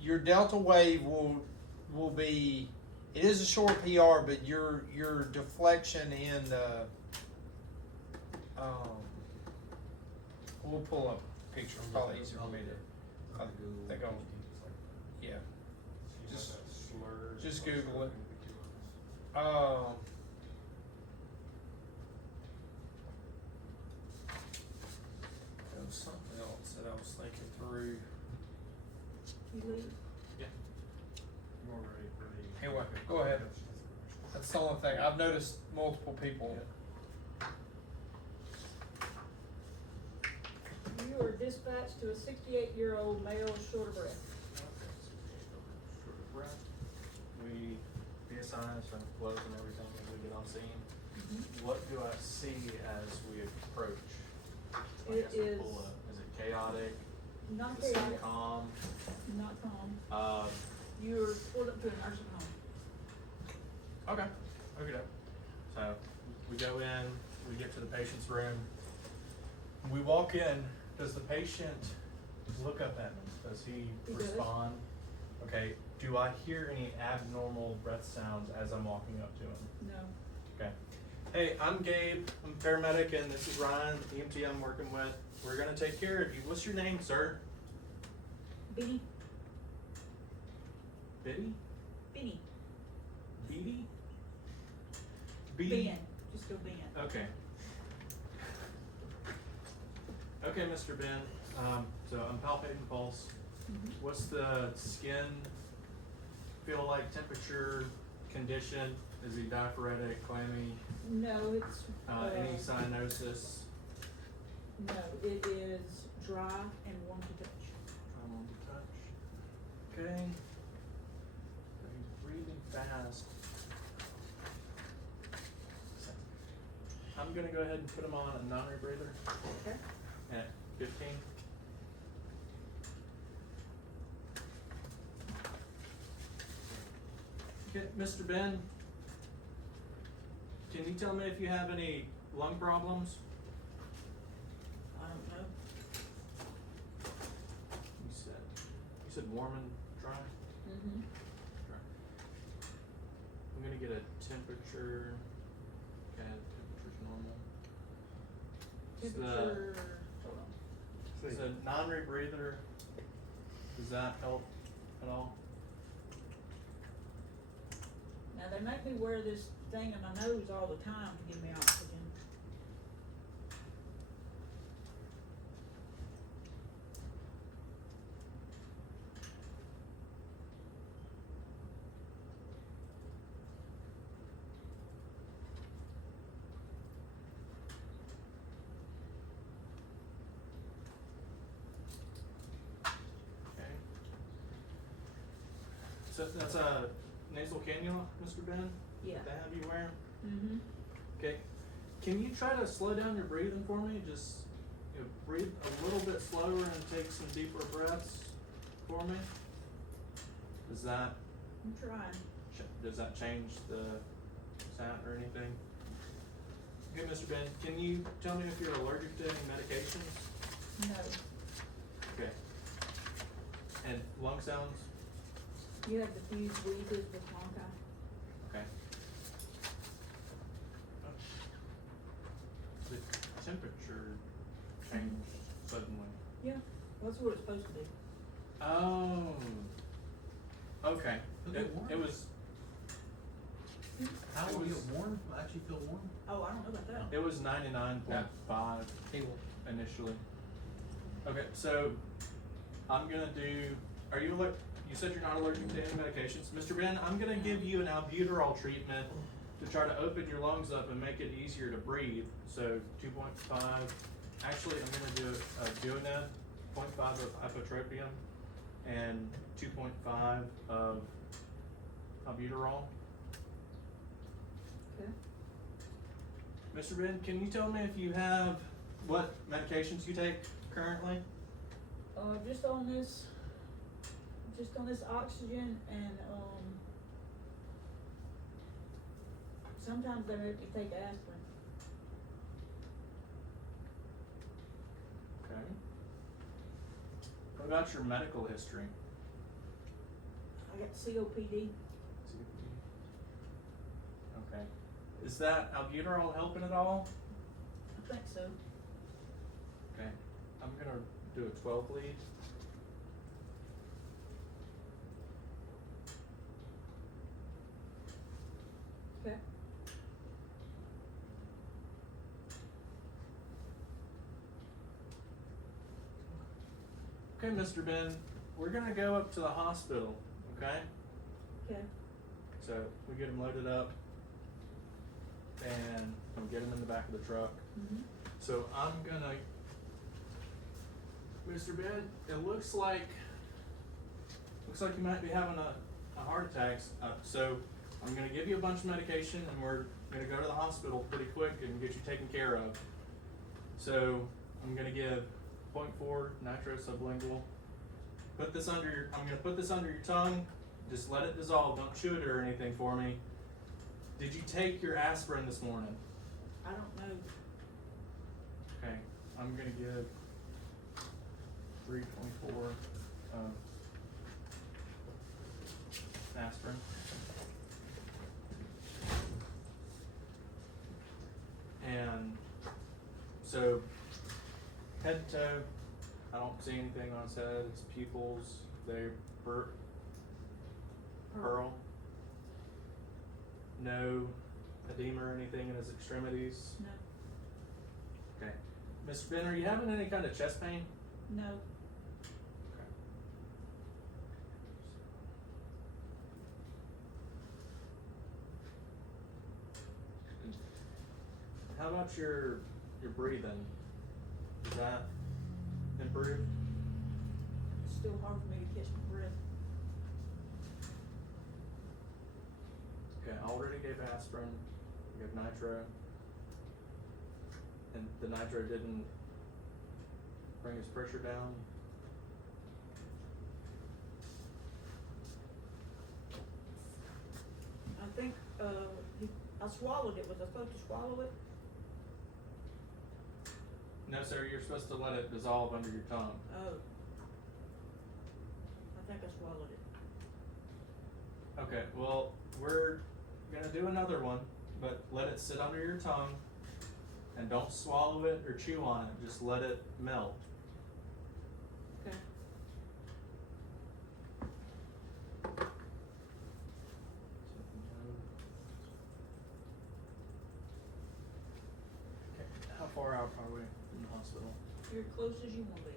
Your delta wave will be, it is a short PR, but your deflection in the we'll pull up a picture. It's probably easier for me to think I'll, yeah. Just Google it. There was something else that I was thinking through. You leave? Anyway, go ahead. That's the only thing. I've noticed multiple people. You are dispatched to a 68-year-old male short of breath. We BSI is from flows and everything as we get on scene. What do I see as we approach? Like It as we is pull up? Is it chaotic? not Is it chaotic, calm? not calm. You're pulled up to a nursing home. Okay. Okay. So we go in, we get to the patient's room. We walk in, does the patient look up at me? Does he He does. respond? Okay, do I hear any abnormal breath sounds as I'm walking up to him? No. Okay. Hey, I'm Gabe, I'm a paramedic, and this is Ryan, EMT I'm working with. We're gonna take care of you. What's your name, sir? Benny? Biddy? Benny. Beatty? Ben, just go Ben. Okay. Okay, Mr. Ben, so I'm palpating the pulse. Mhm. What's the skin feel like, temperature, condition? Is he diaphoretic, clammy, No, it's, any cyanosis? no, it is dry and warm to touch. I want to touch. Okay. So he's breathing fast. I'm gonna go ahead and put him on a non-rebreather Okay. at 15. Okay, Mr. Ben, can you tell me if you have any lung problems? I don't know. You said warm and dry? Mm-hmm. Dry. I'm gonna get a temperature. Okay, temperature's normal. Is Temperature, hold on. Is a non-rebreather, does that help at all? Now, they make me wear this thing in my nose all the time to give me oxygen. Okay. So that's a nasal cannula, Mr. Ben? Yeah. That they have you wear? Mm-hmm. Okay. Can you try to slow down your breathing for me? Just breathe a little bit slower and take some deeper breaths for me. Does that I'm trying. does that change the sound or anything? Okay, Mr. Ben, can you tell me if you're allergic to any medications? No. Okay. And lung sounds? You have diffused wheezes with bronchi. Okay. The temperature changed suddenly. Yeah, that's what it's supposed to do. Oh. Okay. It'll get warm. It was How It will you was- get warm? Actually feel warm? Oh, I don't know about that. it was 99.5 He will. initially. Okay, so I'm gonna do. Are you You said you're not allergic to any medications, Mr. Ben. I'm gonna give you an albuterol treatment to try to open your lungs up and make it easier to breathe. So 2.5. Actually, I'm gonna do a Duoneb, 0.5 of ipotropium, and 2.5 of albuterol. Okay. Mr. Ben, can you tell me if you have what medications you take currently? Just on this oxygen and, sometimes they make me take aspirin. Okay. What about your medical history? I got COPD. Okay. Is that albuterol helping at all? I think so. Okay. I'm gonna do a 12 lead. Okay. Okay, Mr. Ben, we're gonna go up to the hospital, okay? Okay. So we get him loaded up and we get him in the back of the truck. Mm-hmm. So I'm gonna, Mr. Ben, it looks like you might be having a heart attack. So I'm gonna give you a bunch of medication and we're gonna go to the hospital pretty quick and get you taken care of. So I'm gonna give 0.4 nitro sublingual. I'm gonna put this under your tongue. Just let it dissolve. Don't chew it or anything for me. Did you take your aspirin this morning? I don't know. Okay, I'm gonna give 324 aspirin. And so head to toe, I don't see anything on his head. His pupils, they pearl. No edema or anything in his extremities? No, Okay. Mr. Ben, are you having any kind of chest pain? no, How about your breathing? Is that improved? it's still hard for me to catch my breath. Okay, I already gave aspirin, gave nitro. And the nitro didn't bring his pressure down. I think, I swallowed it, was I supposed to swallow it? No, sir, you're supposed to let it dissolve under your tongue. Oh. I think I swallowed it. Okay, well, we're gonna do another one, but let it sit under your tongue and don't swallow it or chew on it, just let it melt. Okay. Okay, how far out are we from the hospital? You're as close as you wanna be.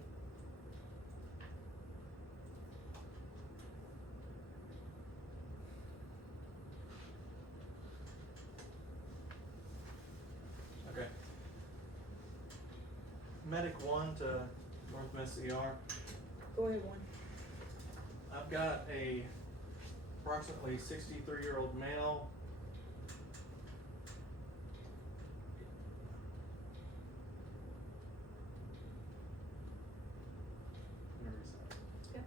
Okay. Medic 1 to North Mess ER. Go ahead, one. I've got a approximately 63-year-old male. Where is that? Okay.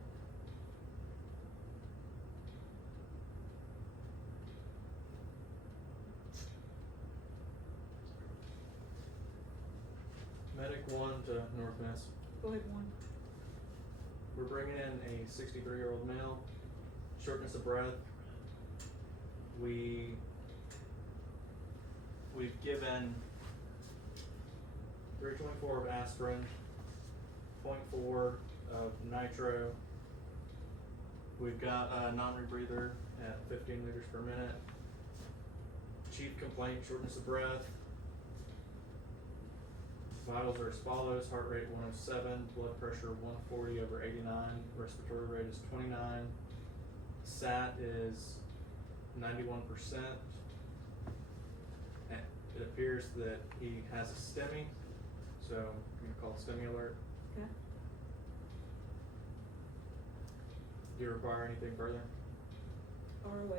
Medic 1 to North Mess. Go ahead, one. We're bringing in a 63-year-old male, shortness of breath. We've given 324 of aspirin, 0.4 of nitro. We've got a non-rebreather at 15 liters per minute. Chief complaint, shortness of breath. Vitals are as follows: heart rate 107, blood pressure 140 over 89, respiratory rate is 29, SAT is 91%. And it appears that he has a STEMI, so I'm gonna call STEMI alert. Okay. Do you require anything further? ROA.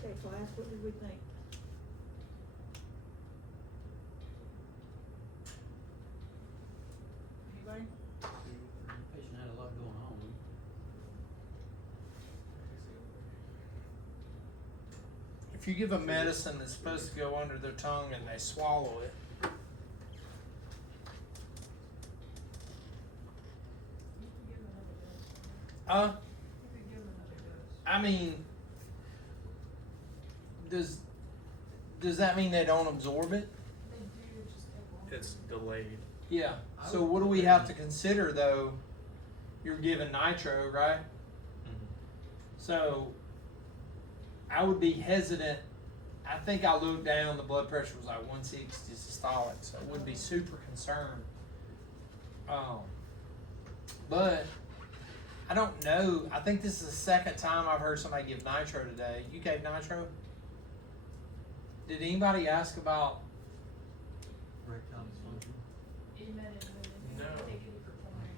Okay, class, what did we think? Anybody? Patient had a lot going on. If you give a medicine that's supposed to go under their tongue and they swallow it, You could give them another dose. uh, You could give them another dose. I mean, does that mean they don't absorb it? They do, it just take longer. It's delayed. Yeah. So what do we have to consider though? You're giving nitro, right? So I would be hesitant. I think I looked down, the blood pressure was like 160 systolic, so I wouldn't be super concerned. But I don't know. I think this is the second time I've heard somebody give nitro today. You gave nitro? Did anybody ask about? Erectile dysfunction. You met it, but No. they take it for pulmonary.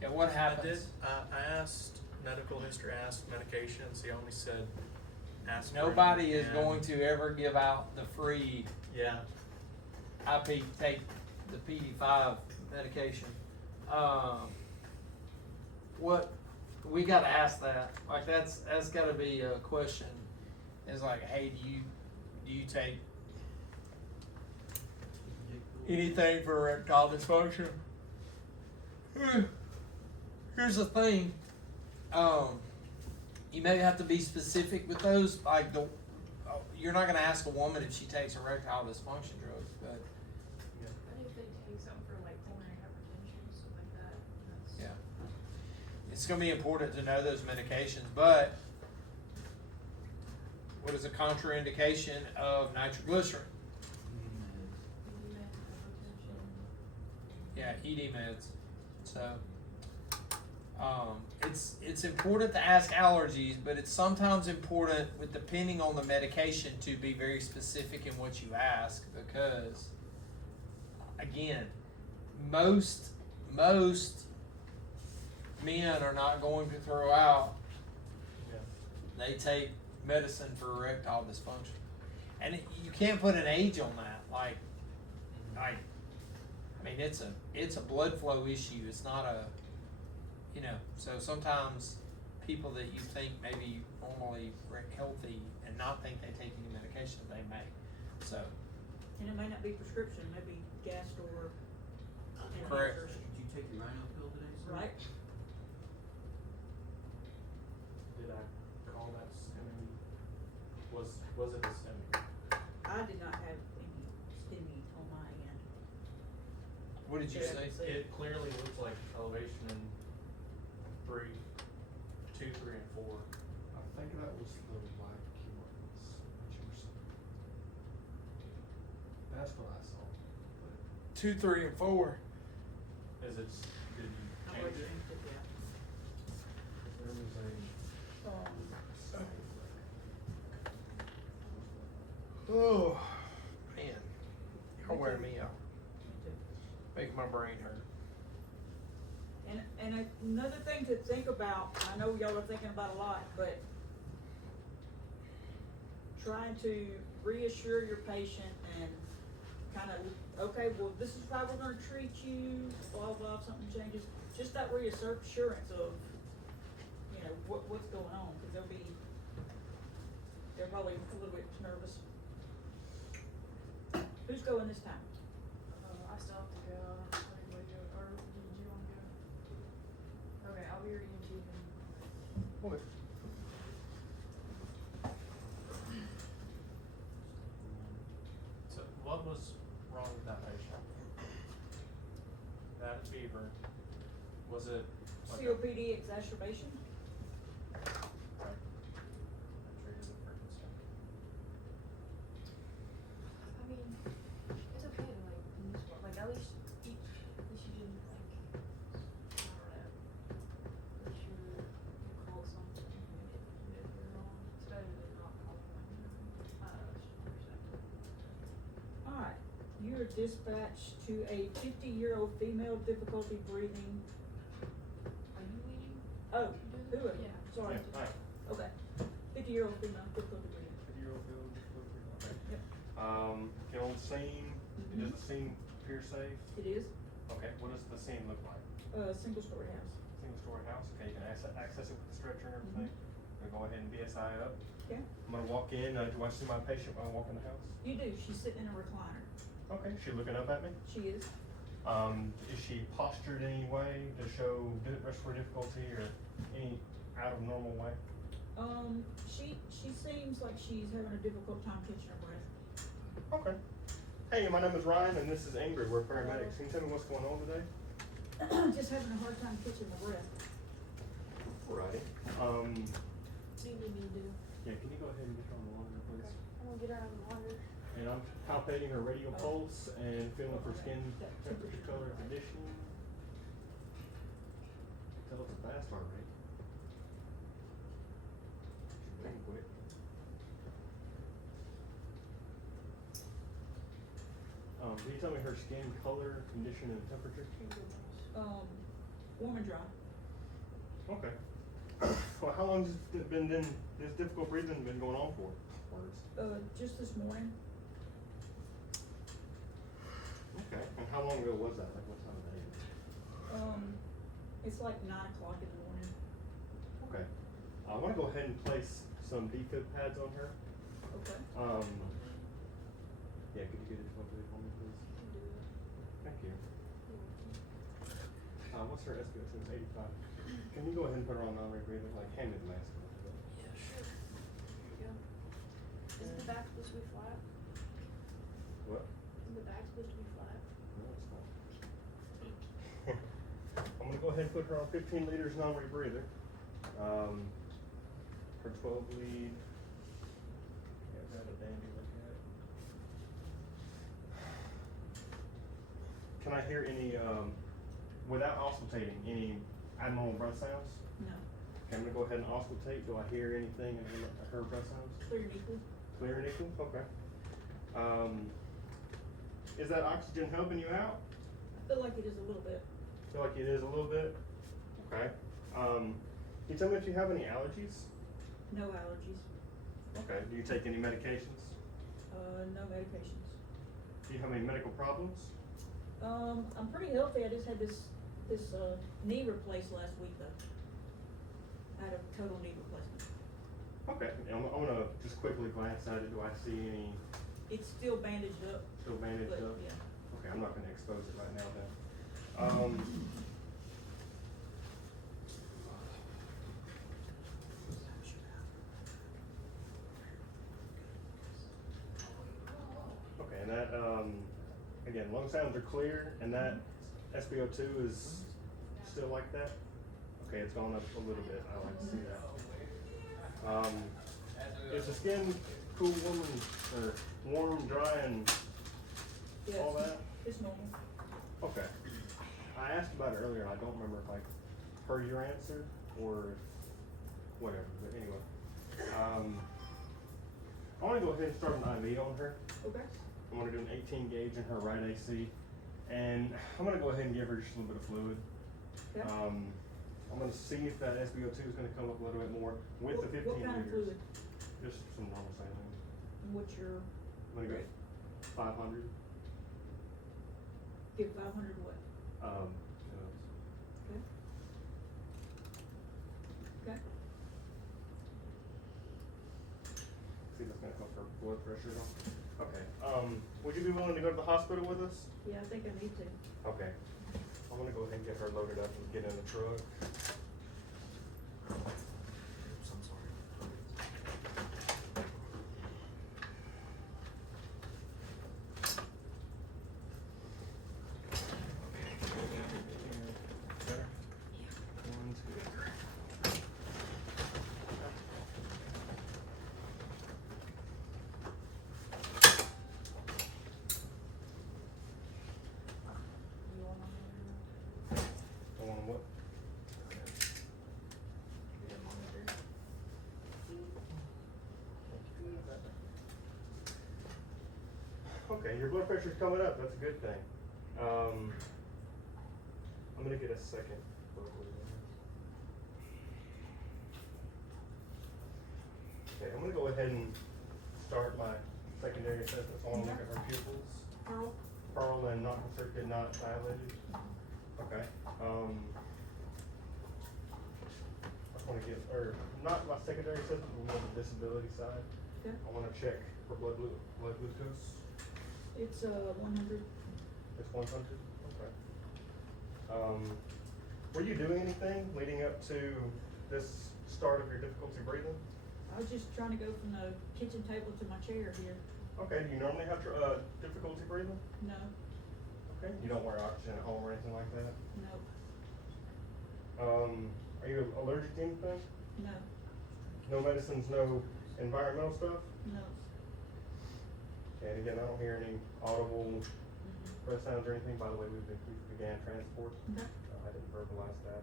Yeah, what I happens? did, I asked medical history, I asked medications, he only said aspirin. Nobody is and- going to ever give out the free Yeah, IP take the PD5 medication. What we got to ask that? Like that's got to be a question. Is like, hey, do you take anything for erectile dysfunction? Here's the thing. You may have to be specific with those. Like you're not going to ask a woman if she takes erectile dysfunction drugs, but But if they take something for like pulmonary hypertension, stuff like that, that's. yeah, it's going to be important to know those medications. But What is a contraindication of nitroglycerin? Yeah, ED meds. So, it's important to ask allergies, but it's sometimes important, with depending on the medication, to be very specific in what you ask, because, again, most men are not going to throw out. They take medicine for erectile dysfunction, and you can't put an age on that. Like, I mean, it's a blood flow issue. It's not a, so sometimes people that you think maybe normally healthy and not think they take any medication, they may. So, And it may not be prescription, maybe gas or. Correct. Did you take your rhino pill today, sir? Right? Did I call that STEMI? Was it a STEMI? I did not have any STEMI on my end. what did you Yeah. say? It clearly looks like elevation in 2, 3, and 4. I think that was the light keywords that you were saying. That's what I saw. But 2, 3, and 4. Is it, did you I change already it? changed it, yeah. there was a Oh, man, y'all wear me out. Make my brain hurt. And another thing to think about, I know y'all are thinking about a lot, but trying to reassure your patient and kind of, okay, well, this is how we're gonna treat you, blah, blah, if something changes. Just that reassurance of, what's going on, cause they're probably a little bit nervous. Who's going this time? I still have to go. I don't know if anybody go, or did you wanna go? Okay, I'll be your EMT then. What? So what was wrong with that patient? That fever, was it like a- COPD exacerbation? Right. That triggered the freaking STEMI. I mean, it's okay to use one, at least you didn't I don't know, push your call something and if you're wrong, it's better than not calling one. Alright, you are dispatched to a 50-year-old female, difficulty breathing. Are you leading? Oh, who are you? Yeah. Sorry. Yeah, alright. Okay. 50-year-old female, difficulty breathing. okay. Yep. Can on scene, does the scene appear safe? It is, Okay, what does the scene look like? single-story house. Single story house, okay, you can access it with the stretcher and everything? We'll go ahead and BSI up. Okay. I'm gonna walk in, do I see my patient when I walk in the house? You do, she's sitting in a recliner. Okay, she looking up at me? She is. Is she postured in any way to show respiratory difficulty or any out of normal way? She seems like she's having a difficult time catching her breath. Okay. Hey, my name is Ryan and this is Ingrid, we're paramedics. Can you tell me what's going on today? Just having a hard time catching her breath. Alrighty. What do you need me to do? Yeah, can you go ahead and get her on the monitor, please? I'm gonna get her on the monitor. And I'm palpating her radial pulse and feeling for skin temperature, color, and condition. Tell it's a fast heart rate. She's beating quick. Can you tell me her skin color, condition, and temperature? Warm and dry. Okay. Well, how long has this difficult breathing been going on for? Just this morning. Okay. And how long ago was that? Like what time of day? It's like 9 o'clock in the morning. Okay. I want to go ahead and place some defib pads on her. Okay. Yeah, could you get it for me, please? Thank you. What's her SPO? It's 85. Can you go ahead and put her on non-rebreathing? Like, hand me the mask. Yeah, sure. Here you go. Isn't the back supposed to be flat? What? Isn't the back supposed to be flat? No, it's not. I'm gonna go ahead and put her on 15 liters non-rebreather. Her 12 lead. can I hear any, without auscultating, any abnormal breath sounds? No, Okay, I'm gonna go ahead and auscultate. Do I hear anything in her breath sounds? clear and equal. Clear and equal? Okay. Is that oxygen helping you out? I feel like it is a little bit. Feel like it is a little bit? Okay. Can you tell me if you have any allergies? No allergies, Okay. Do you take any medications? no medications. Do you have any medical problems? I'm pretty healthy. I just had this knee replaced last week though. I had a total knee replacement. Okay. I'm gonna just quickly glance at it. Do I see any It's still bandaged up, still bandaged but up? yeah. Okay, I'm not gonna expose it right now then. Okay, and that, again, lung sounds are clear, and that SpO2 is still like that? Okay, it's gone up a little bit, I like to see that. Is the skin cool, warm, dry, and Yeah, all that? it's normal. Okay. I asked about it earlier, and I don't remember if I heard your answer, or if, whatever, but anyway. I wanna go ahead and start an IV on her. Okay. I'm gonna do an 18 gauge in her right AC, and I'm gonna go ahead and give her just a little bit of fluid. Okay. I'm gonna see if that SpO2 is gonna come up a little bit more with the 15 What kind of liters. fluid? Just some normal saline. And what's your, I'm gonna go 500. give 500 what? You know, Okay. Okay. see if that's gonna help her blood pressure at all. Okay. Would you be willing to go to the hospital with us? Yeah, I think I need to. Okay. I'm gonna go ahead and get her loaded up and get in the truck. Oops, I'm sorry. Better? Yeah. 1, 2. You want on I want what? the monitor? Okay, your blood pressure's coming up, that's a good thing. I'm gonna get a second. Okay, I'm gonna go ahead and start my secondary assessment, so I wanna look at her pupils. Pearl? Pearl and not constricted, not dilated. Okay, I just wanna get, or not my secondary assessment, but more the disability side. Okay. I wanna check for blood glucose. It's 100. It's 100? Okay. Were you doing anything leading up to this start of your difficulty breathing? I was just trying to go from the kitchen table to my chair here. Okay, do you normally have difficulty breathing? No, Okay. You don't wear oxygen at home or anything like that? no, Are you allergic to anything? no, No medicines, no environmental stuff? no. And again, I don't hear any audible Mhm. breath sounds or anything. By the way, we began transport. Okay. I didn't verbalize that.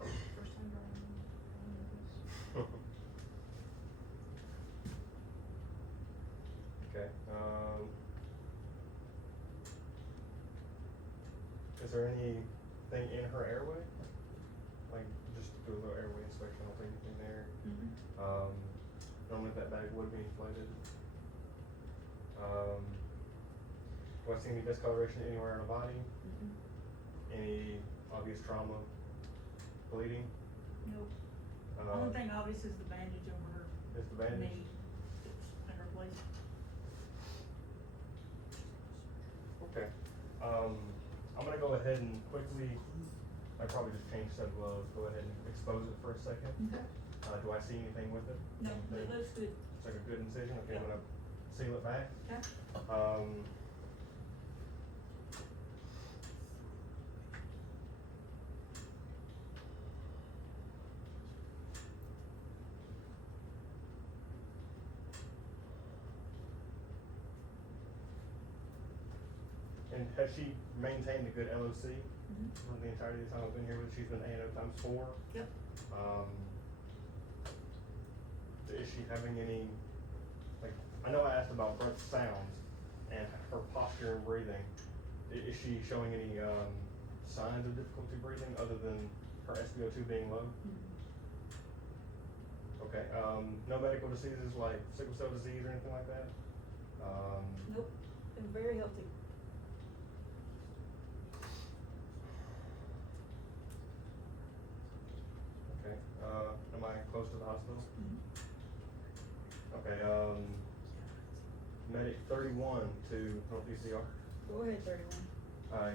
First time driving this. Okay, is there anything in her airway? Like, just do a little airway inspection, I don't think anything there. Mhm. Normally that bag would be inflated. Do I see any discoloration anywhere in her body? Mhm. Any obvious trauma, bleeding? Nope. Uh, Only thing obvious is the bandage over her Is the bandage? knee. It's been replaced. Okay, I'm gonna go ahead and quickly, I probably just changed set of gloves, go ahead and expose it for a second. Okay. Do I see anything with it? No, Anything? it looks good. It's like a good incision, okay, I'm Yeah. gonna seal it back. Okay. And has she maintained a good LOC? Mhm. For the entirety of the time I've been here with her? She's been A&O times 4. Yep. Is she having any, like, I know I asked about breath sounds and her posture and breathing. Is she showing any, signs of difficulty breathing other than her SpO2 being low? Okay, no medical diseases like sickle cell disease or anything like that? Nope, been very healthy. Okay, am I close to the hospital? Mhm. Okay, medic 31 to Northeast ER. Go ahead, 31.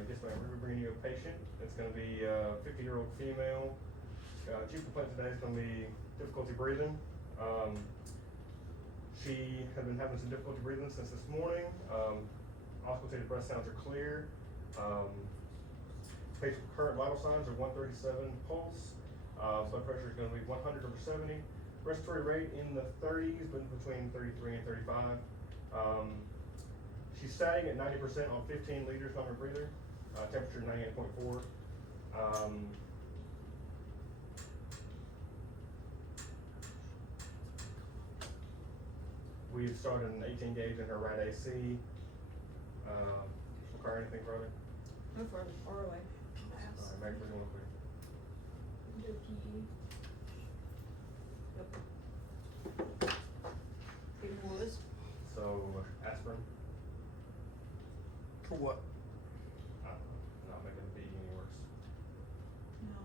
Yes ma'am, we're bringing you a patient. It's gonna be a 50-year-old female. Chief complaint today is gonna be difficulty breathing. She had been having some difficulty breathing since this morning. Auscultated breath sounds are clear. Patient's current vital signs are 137 pulse. Blood pressure is gonna be 100 over 70. Respiratory rate in the 30s, but between 33 and 35. She's satting at 90% on 15 liters normal breather. Temperature 98.4. We've started an 18 gauge in her right AC. Require anything further? No further, ROA. Alright, Meg, we're going clear. Do a PE. Yep. It was. So, aspirin, For what? not making the beat any worse. No.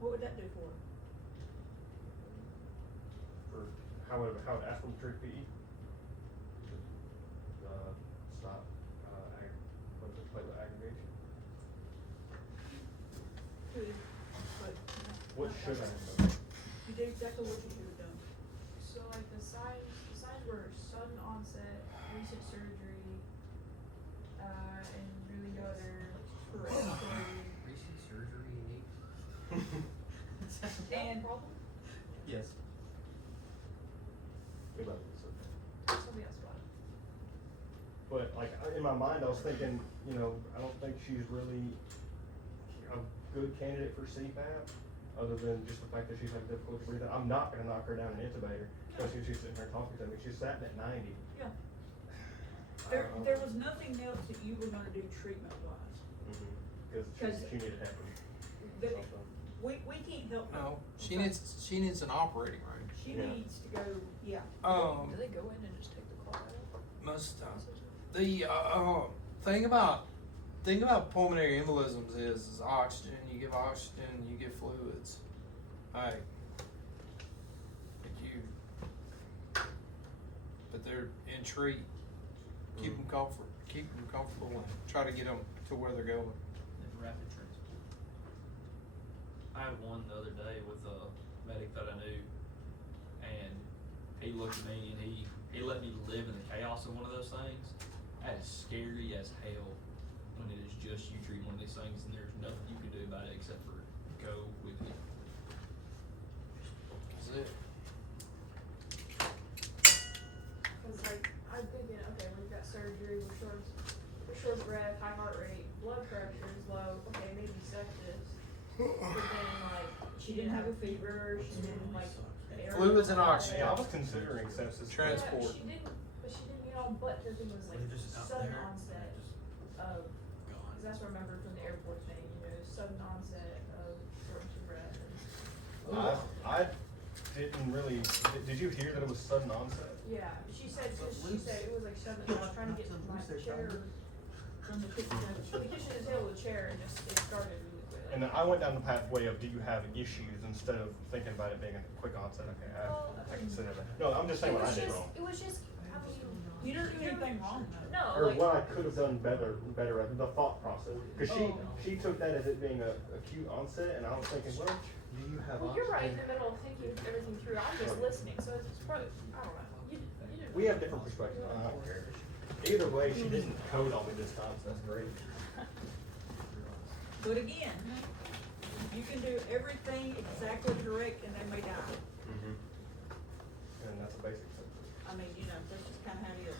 What would that do for her? For, how would aspirin treat PE? Stop, what's it, platelet aggregation? Could, but. What should I have done? You did exactly what you should have done. So like the signs were sudden onset, recent surgery, and really no other respiratory. Recent surgery, And problem? Yes. We love it, so. Somebody else bought it. But like in my mind, I was thinking, you know, I don't think she's really a good candidate for CPAP, other than just the fact that she's having difficulty breathing. I'm not gonna knock her down and intubate her, especially if she's sitting there talking to me. She's sat at 90. Yeah. I don't know. There was nothing else that you were gonna do treatment wise. Cause she needed help. We can't help her. No, she Okay? needs an operating room. She Yeah. needs to go, yeah. Do they go in and just take the clot out? Most of the time. The thing about pulmonary embolisms is oxygen. You give oxygen, you give fluids. Like but they're in treat. Keep them comfortable, and try to get them to where they're going. And rapid transport. I had one the other day with a medic that I knew, and he looked at me and he let me live in the chaos of one of those things. That is scary as hell when it is just you treating one of these things and there's nothing you can do about it except for go with it. That's it. Cause like, I'm thinking, okay, we've got surgery, we're short of breath, high heart rate, blood pressure is low, okay, maybe sepsis. But then like, She didn't have a fever, she didn't like. Fluids and oxygen. Yeah, I was considering sepsis. Transport. Yeah, but she didn't get all, but the thing was like sudden onset of, cause that's what I remember from the airport thing, you know, sudden onset of shortness of breath and. I didn't really, did you hear that it was sudden onset? Yeah, she said it was like sudden, I was trying to get my chair From the kitchen. from the kitchen table to the chair and just, it started really quick. And then I went down the pathway of do you have issues instead of thinking about it being a quick onset. Okay, I consider that. No, I'm just saying what I did wrong. It was just, I mean, You didn't do anything wrong though. no, Or like, what I could have done better, the thought process. Cause she took that as it being a acute onset, and I was thinking, well, do you have well, you're right in oxygen? the middle of thinking everything through, I'm just listening, so it's probably, I don't know, you didn't. We have different perspectives. I don't care. Either way, she didn't code on me this time, so that's great. But again, you can do everything exactly correct and they may die. And that's a basic symptom. I mean, you know, that's just kinda how it is.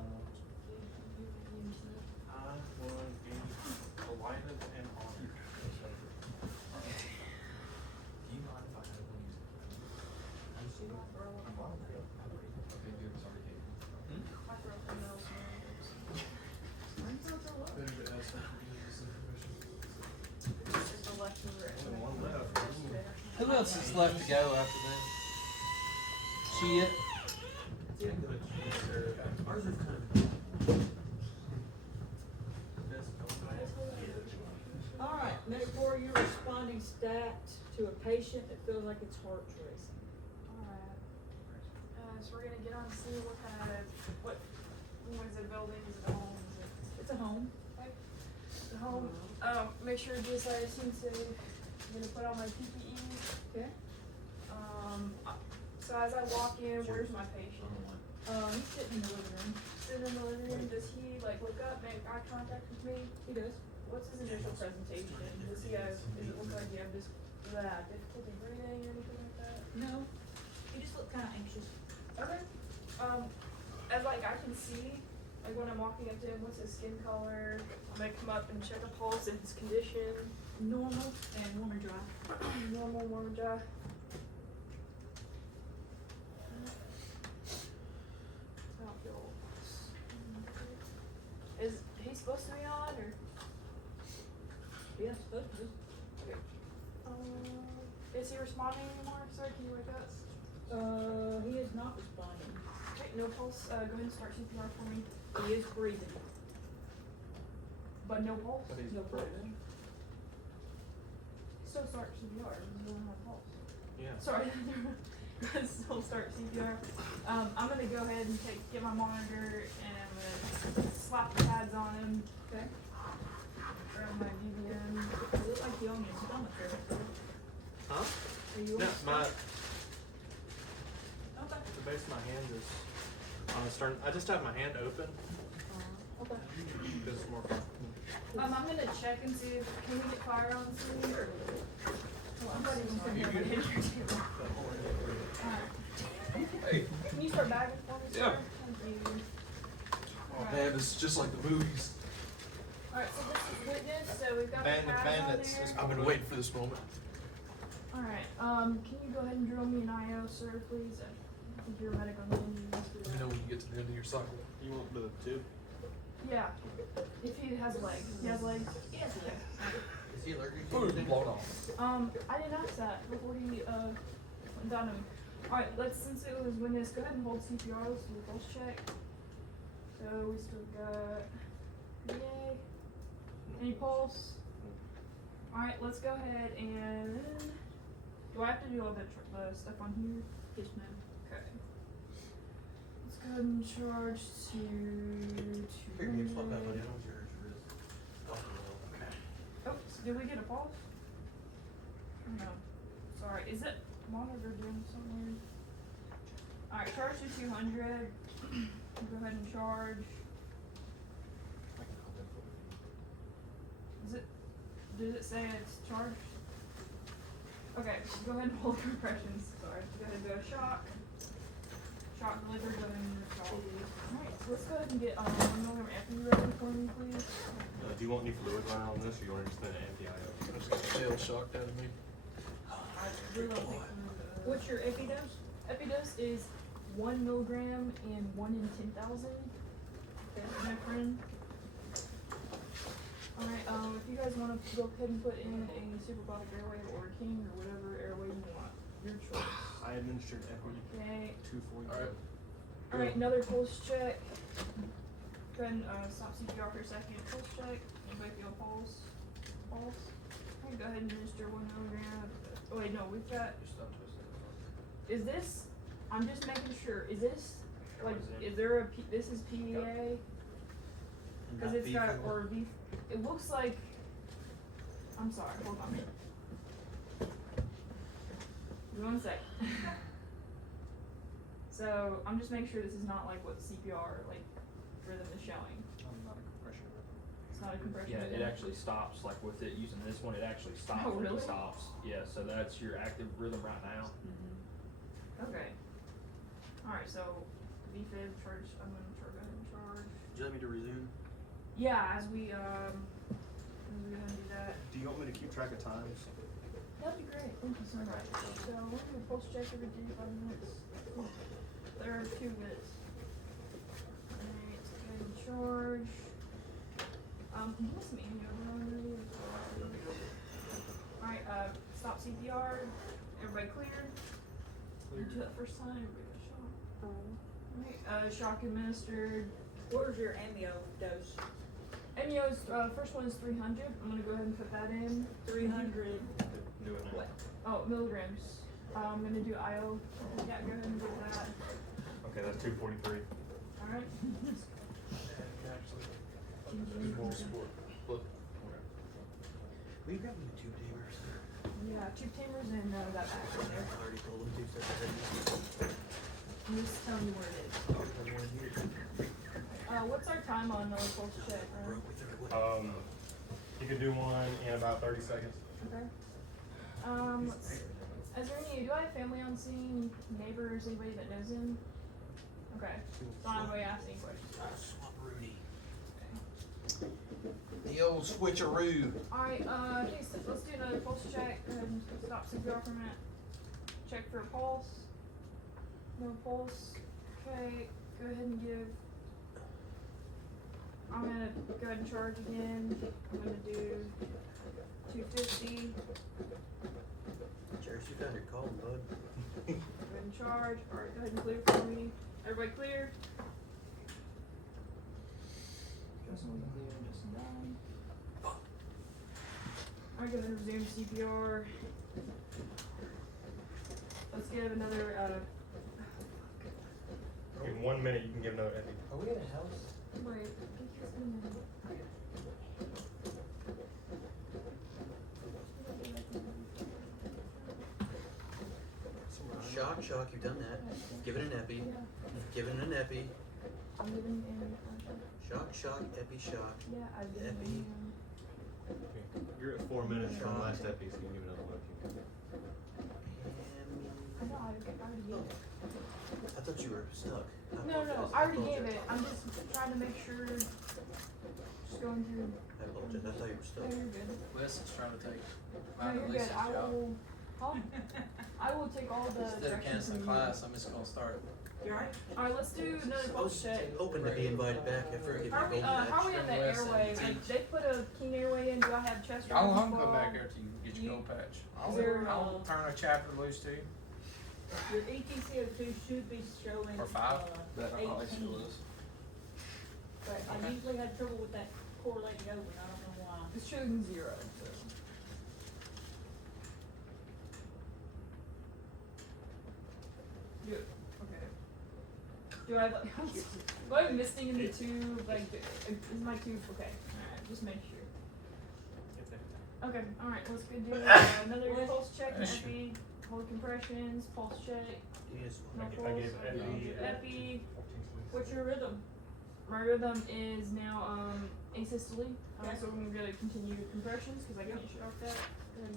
I won a delighted and honored. Do you mind if I have one? I'm just. I'm on that. Okay, good, sorry, Kate. Better to ask them to give us this information. Just the leftover. Only one left. Who else is left to go after that? She it? Ours are kind of. All right, Medic 4, you're responding stat to a patient that feels like its heart's racing. Alright. So we're gonna get on to see what is it, building, is it a home, is it? It's a home. The home, make sure DSI seems to, I'm gonna put on my PPE. Okay. So as I walk in, where's my patient? He's sitting in the living room. Sitting in the living room, does he like look up, make eye contact with me? He does. What's his initial presentation? Does he have, does it look like you have difficulty breathing or anything like that? No. He just looked kind of anxious. Okay. As like I can see, like when I'm walking up to him, what's his skin color? I might come up and check a pulse and his condition. Normal and warm and dry. Normal, warm, and dry. I don't feel. Is he supposed to be on or? Yeah, supposed to. Is he responding anymore? Sorry, can you wake up? He is not responding. Okay, no pulse. Go ahead and start CPR for me. He is breathing. But no pulse? But he's No breathing. Still start CPR. You don't have pulse. Yeah. Sorry. Still start CPR. I'm gonna go ahead and get my monitor and I'm gonna slap the pads on him. Okay. Grab my BBM. You look like you're on your stomach there. Huh? Are you on No, your my, stomach? Okay. the base of my hand is on the stern. I just have my hand open Okay. because it's more comfortable. I'm gonna check and see if, can we get fire on scene? Well, I'm not even gonna have it in here too. Hey. Can you start bagging for me, sir? Yeah. Thank you. Oh man, this is just like the movies. Alright, so this is witness, so we've got Band the of pads on bandits there. is I've been waiting for this moment. Alright, can you go ahead and drill me an IO, sir, please? I think you're a medic on the engine. Let me know when you get to the end of your cycle. You want the tube? Yeah, if he has legs. He has legs? Yes, Okay. Is he allergic to Boom, anything? blown off. I didn't ask that before he, went down to me. Alright, since it was witness, go ahead and hold CPR, let's do a pulse check. So we still got, yay. Any pulse? Alright, let's go ahead and, do I have to do all the stuff on here? Yes, ma'am. Okay. Let's go ahead and charge to Figure me swap that, 200. buddy. I know it's yours. Oh, did we get a pulse? Oh, no. Sorry, is it monitor doing something weird? Alright, charge to 200. Go ahead and charge. Does it say it's charged? Okay, go ahead and hold compressions. Sorry. Go ahead and go shock. Shock delivered, go ahead and shock. Alright, so let's go ahead and get 1 milligram epi ready for me, please. Do you want any fluid line on this, or you want to just an anti-IO? I just got tail shocked out of me. I really don't think What's your epi dose? Epidose is 1 milligram in 1 in 10,000. Nephrine. Alright, if you guys wanna go ahead and put in a supraglottic airway or a king or whatever airway you want, your choice. I administered epi Okay. 240. Alright. Alright, another pulse check. Go ahead and stop CPR for a second. Pulse check. Anybody feel pulse? Pulse. Okay, go ahead and administer 1 milligram. Oh wait, no, we've got. Is this? I'm just making sure. Is this like? Is there a? This is PDA. Because it's got or V. It looks like. I'm sorry. Hold on. Give me 1 sec. So I'm just making sure this is not like what CPR like rhythm is showing. I'm not a compression rhythm. It's not a compression. Yeah, it rhythm. actually stops, like with it using this one, it actually stops Oh, when really? it stops. Yeah, so that's your active rhythm right now. Okay. Alright, so VFib charge. I'm gonna go ahead and charge. Would you like me to resume? Yeah, as we we're gonna do that. Do you want me to keep track of times? That'd be great. Thank you so much. So we're gonna pulse check every 35 minutes. There are 2 minutes. Alright, so go ahead and charge. You must meet me over on really. Alright, stop CPR. Everybody clear? Did you do that first time? Everybody got shot. Alright, shock administered. What was your amnio dose? Amnio's, first one is 300. I'm gonna go ahead and put that in. 300. Do it now. What? Oh, milligrams. I'm gonna do IO. Yeah, go ahead and do that. Okay, that's 243. Alright. More support. Look. Will you grab me the tube tamers? Yeah, tube tamers and that back in there. I already told them to start the I'm just telling you where it is. What's our time on the pulse check? Ryan? You can do one in about 30 seconds. Okay. Let's see. Is there any, do I have family on scene, neighbors, anybody that knows him? Okay. So I'm going to ask any questions. Swap Rooney. The old switcheroo. Alright, Jason, let's do another pulse check. Go ahead and stop CPR for a minute. Check for a pulse. No pulse. Okay, go ahead and give. I'm gonna go ahead and charge again. I'm gonna do 250. Cherish, you found your call, bud. Go ahead and charge. Alright, go ahead and clear for me. Everybody clear? Justin clear, Justin done. I'm gonna resume CPR. Let's give another, In 1 minute, you can give another epi. Are we at a house? wait, I think it's a minute. Shock, you've done that. Give it an epi. Yeah, Give it an epi. I'm giving in, Shock, epi, shock. yeah, I've given Epi. in. You're at 4 minutes from the last epi, so you can give another one if you I know, I already gave it. I thought you were stuck. No, I already gave it. I'm just trying to make sure. Just going through. I apologize. I thought you were No, stuck. you're good. Wes is trying to take No, mine you're and good. Lisa's I job. will. I will take all the Instead of directions canceling from you. class, I'm just gonna start. You alright? Alright, let's do another I pulse was check. hoping to be invited back after I get How my are we, gold how are we badge. on the Wes and airway? Teach. Like, they put a king airway in. Do I have chest I'll rounds come involved? back after you get your gold patch. Is there, I'll turn a chapter loose too. Your ETCO2 should be showing, Or 5? 18. But I Okay. usually had trouble with that correlating over, and I don't know why. It's showing 0. So. Do okay. Do I like? Am I missing in the tube? Like, is my tube okay? Alright, just make sure. Okay, alright, let's go do another pulse check. Epi, hold compressions, pulse check. Yes. No I pulse. gave epi. Epi. What's your rhythm? My rhythm is now asystole. Okay. So we're gonna continue compressions because I can't shut off that. And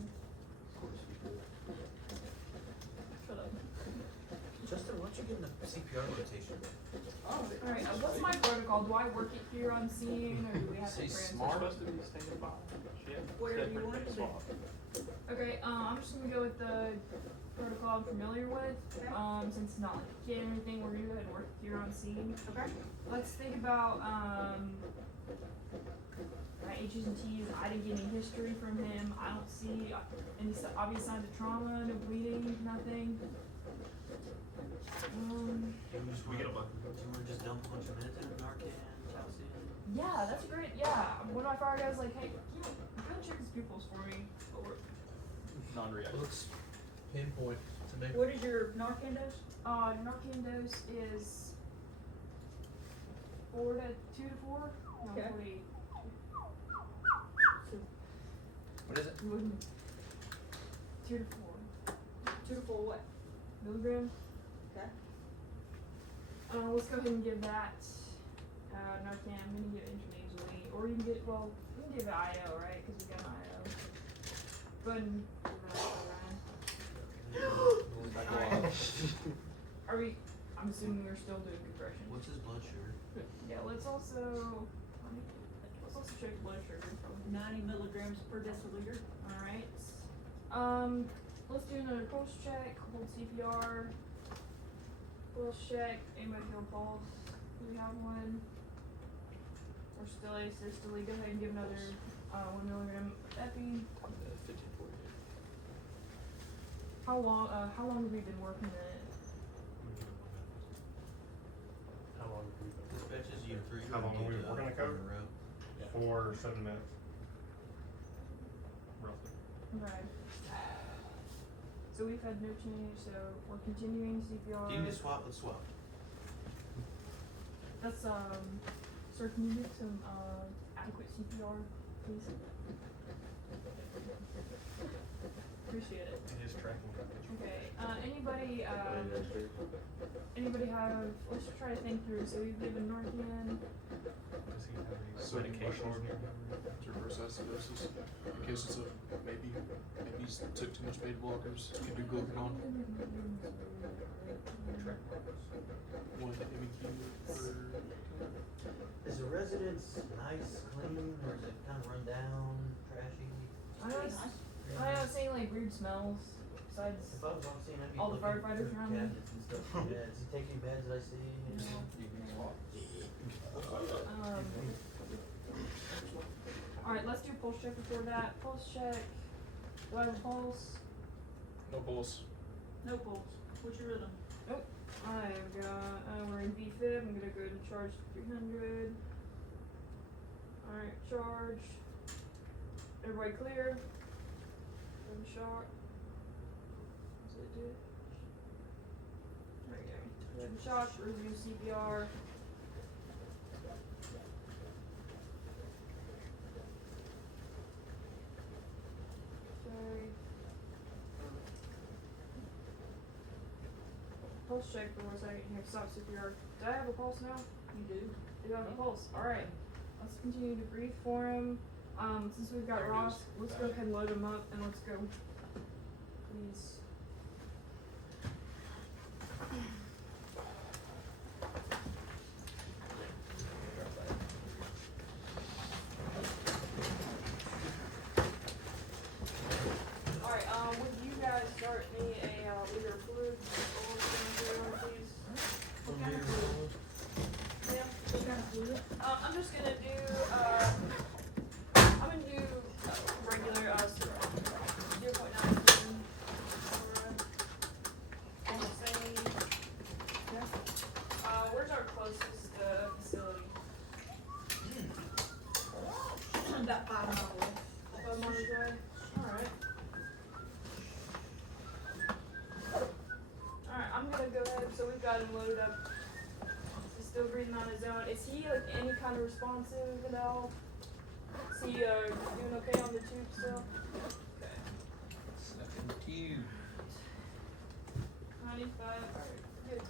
shut up. Justin, why don't you get in the CPR rotation? Alright, what's my protocol? Do I work it here on scene or do we have to He's transfer? smart. Supposed to be standing by. Where do you want it to be? Okay, I'm just gonna go with the protocol I'm familiar with. Since it's not like a kid or anything, we're gonna go ahead and work here on scene. Okay. Let's think about my H's and T's. I didn't get any history from him. I don't see any obvious signs of trauma, no bleeding, nothing. We get a bucket. Do you want to just dump a bunch of minutes in Narcan, calcium? Yeah, that's great. Yeah, one of my fire guys like, hey, can you go check his pupils for me? But we're- Non-reactive. Looks pinpoint to me. What is your Narcan dose? Narcan dose is 2 to 4. No, Okay. 48. What is it? 2 to 4 2 to 4 what? milligrams. Okay. Let's go ahead and give that Narcan. I'm gonna give intranasally, or you can get we can give it IO, right? Because we got an IO. Go ahead and give it IO, Ryan. Alright. Are we? I'm assuming we're still doing compression. What's his blood sugar? Yeah, let's also check blood sugar from. 90 milligrams per deciliter. Alright. Let's do another pulse check, hold CPR. Pulse check, anybody feel a pulse? Do we have one? We're still asystole, go ahead and give another, 1 milligram epi. 1548. How long have we been working on it? How long have we been? Dispatches, you have 3. How long are we working the code? in a row. For 7 minutes. Roughly. Right. So we've had no change, so we're continuing CPR. Do you need to swap? Let's swap. That's, sir, can you do some, adequate CPR, please? Appreciate it. It is tracking. Okay, anybody have, let's try to think through, so we've given Narcan, Does he have any So medications? to reverse acidosis, in case it's maybe he's took too much beta blockers, can do glucagon. One MEQ for. Is the residence nice, clean, or is it kind of run down, trashy? I haven't seen like weird smells, besides, If I was on scene, I'd be all the looking firefighters through around me. cabinets and stuff. Yeah, does he take any beds that I see? You know? Alright, let's do a pulse check before that, pulse check, do I have a pulse? No pulse. No pulse. What's your rhythm? I've got, we're in VFib, I'm gonna go ahead and charge 300. Alright, charge. Everybody clear? One shot. Does it do it? There we go. One shot, review CPR. Okay. Pulse check for 1 second here, stop CPR. Do I have a pulse now? You do. Do I have a pulse? Alright. Let's continue to breathe for him. Since we've got There it Ross, is. let's go ahead and load him up and let's go. Please. Alright, would you guys start me a liter of fluid? Please. What kind of fluid? Yeah. What kind of fluid? I'm just gonna do, I'm gonna do regular, 0.9. Where's our closest, facility? About 5 miles away. 5 miles away? Alright. Alright, I'm gonna go ahead, so we've got him loaded up. He's still breathing on his own. Is he like any kind of responsive at all? Is he doing okay on the tube still? Okay. Second tube. 95, alright, good.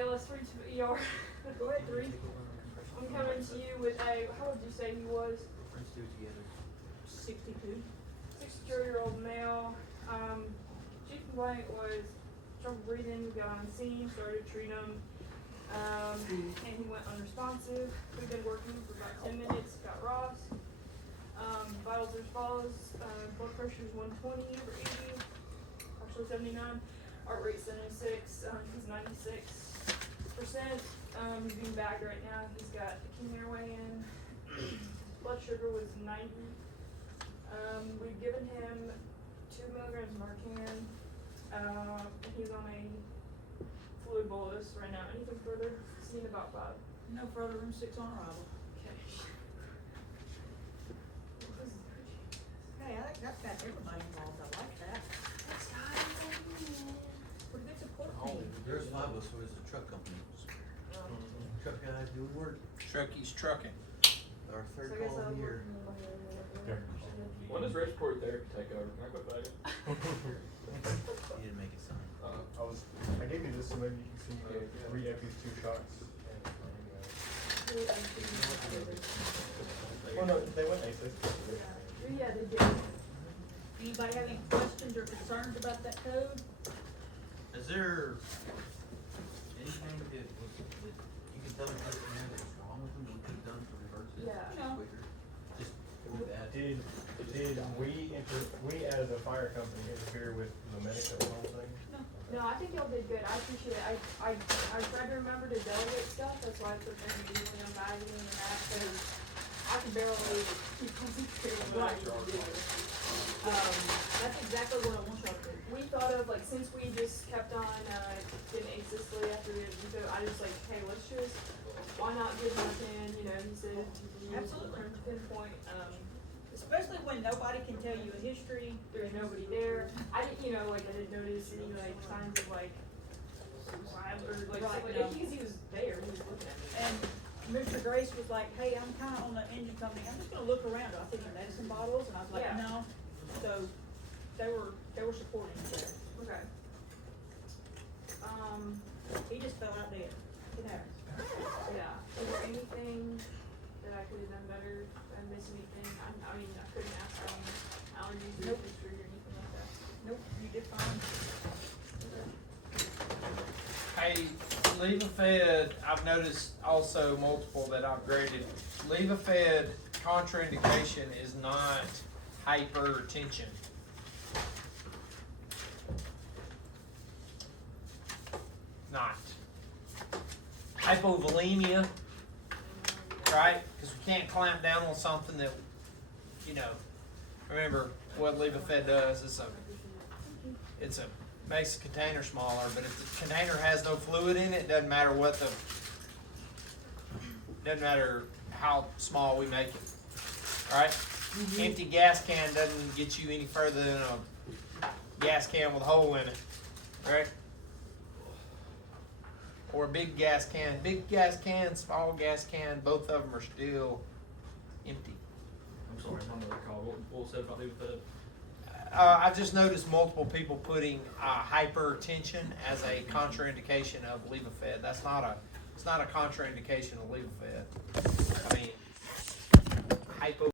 ALS 3 to ER. Go ahead, 3. I'm coming to you with a, how would you say he was? Let's do it together. 62. 62-year-old male. Chief complaint was trouble breathing. We got on scene, started to treat him. And he went unresponsive. We've been working for about 10 minutes. Got Ross. Vitals are as follows. Blood pressure is 120 over 80. Actually 79. Heart rate 76. He's 96%. He's being bagged right now. He's got acute airway in. Blood sugar was 90. We've given him 2 milligrams of Narcan. He's on a fluid bolus right now. Anything further? Seen about 5. No further room 6 on arrival. Okay. Hey, I think that's got everybody involved. I like that. Pretty good support team. There's 5 of us, so it's a truck company. Truck guys doing work. Truckie's trucking. Our So third I guess call I'll of the year. When does respiratory therapy take over? Can I go back? You didn't make it sign. I gave you this so maybe you can see the 3 Eppies, 2 shots. Well, no, they went ASIS. Yeah, they did. Anybody have any questions or concerns about that code? Is there anything that you can tell the person there that's wrong with them, we could have done to reverse it, Yeah. just No. quicker. Just with that. Did we as a fire company interfere with the medic of the whole thing? No, I think y'all did good. I appreciate it. I tried to remember to delegate stuff. That's why I put them usually on magazine and that, because I can barely keep concentrating on what I need to do. That's exactly what I want y'all to do. We thought of, like, since we just kept on, getting aimlessly after the Rico, I just like, hey, let's just, why not give him a pin, you know, he said. Absolutely. Pinpoint, Especially when nobody can tell you a history. there's nobody there. I didn't, you know, like, I didn't notice any, like, signs of, like, survival, or, like, Right, something, no. because he was there, he was looking at me. And Mr. Grace was like, hey, I'm kinda on the engine company, I'm just gonna look around, I see your medicine bottles, and I was like, Yeah. no. So, they were supporting you there. Okay. He just fell out dead. It happens. Yeah, is there anything that I could have done better? Did I miss anything? I mean, I couldn't ask on allergies or Nope. history or anything like that. Nope, you did fine. Hey, Levophed, I've noticed also multiple that I've graded. Levophed contraindication is not hypertension. Not. Hypovolemia, right? Because we can't clamp down on something that, you know, remember what Levophed does, it's a makes the container smaller, but if the container has no fluid in it, doesn't matter doesn't matter how small we make it. Alright? Empty gas can doesn't get you any further than a gas can with a hole in it. Right? Or a big gas can. Big gas can, small gas can, both of them are still empty. I'm sorry, my mother called. What was said about Levophed? I've just noticed multiple people putting hypertension as a contraindication of Levophed. It's not a contraindication of Levophed. I mean, hypo.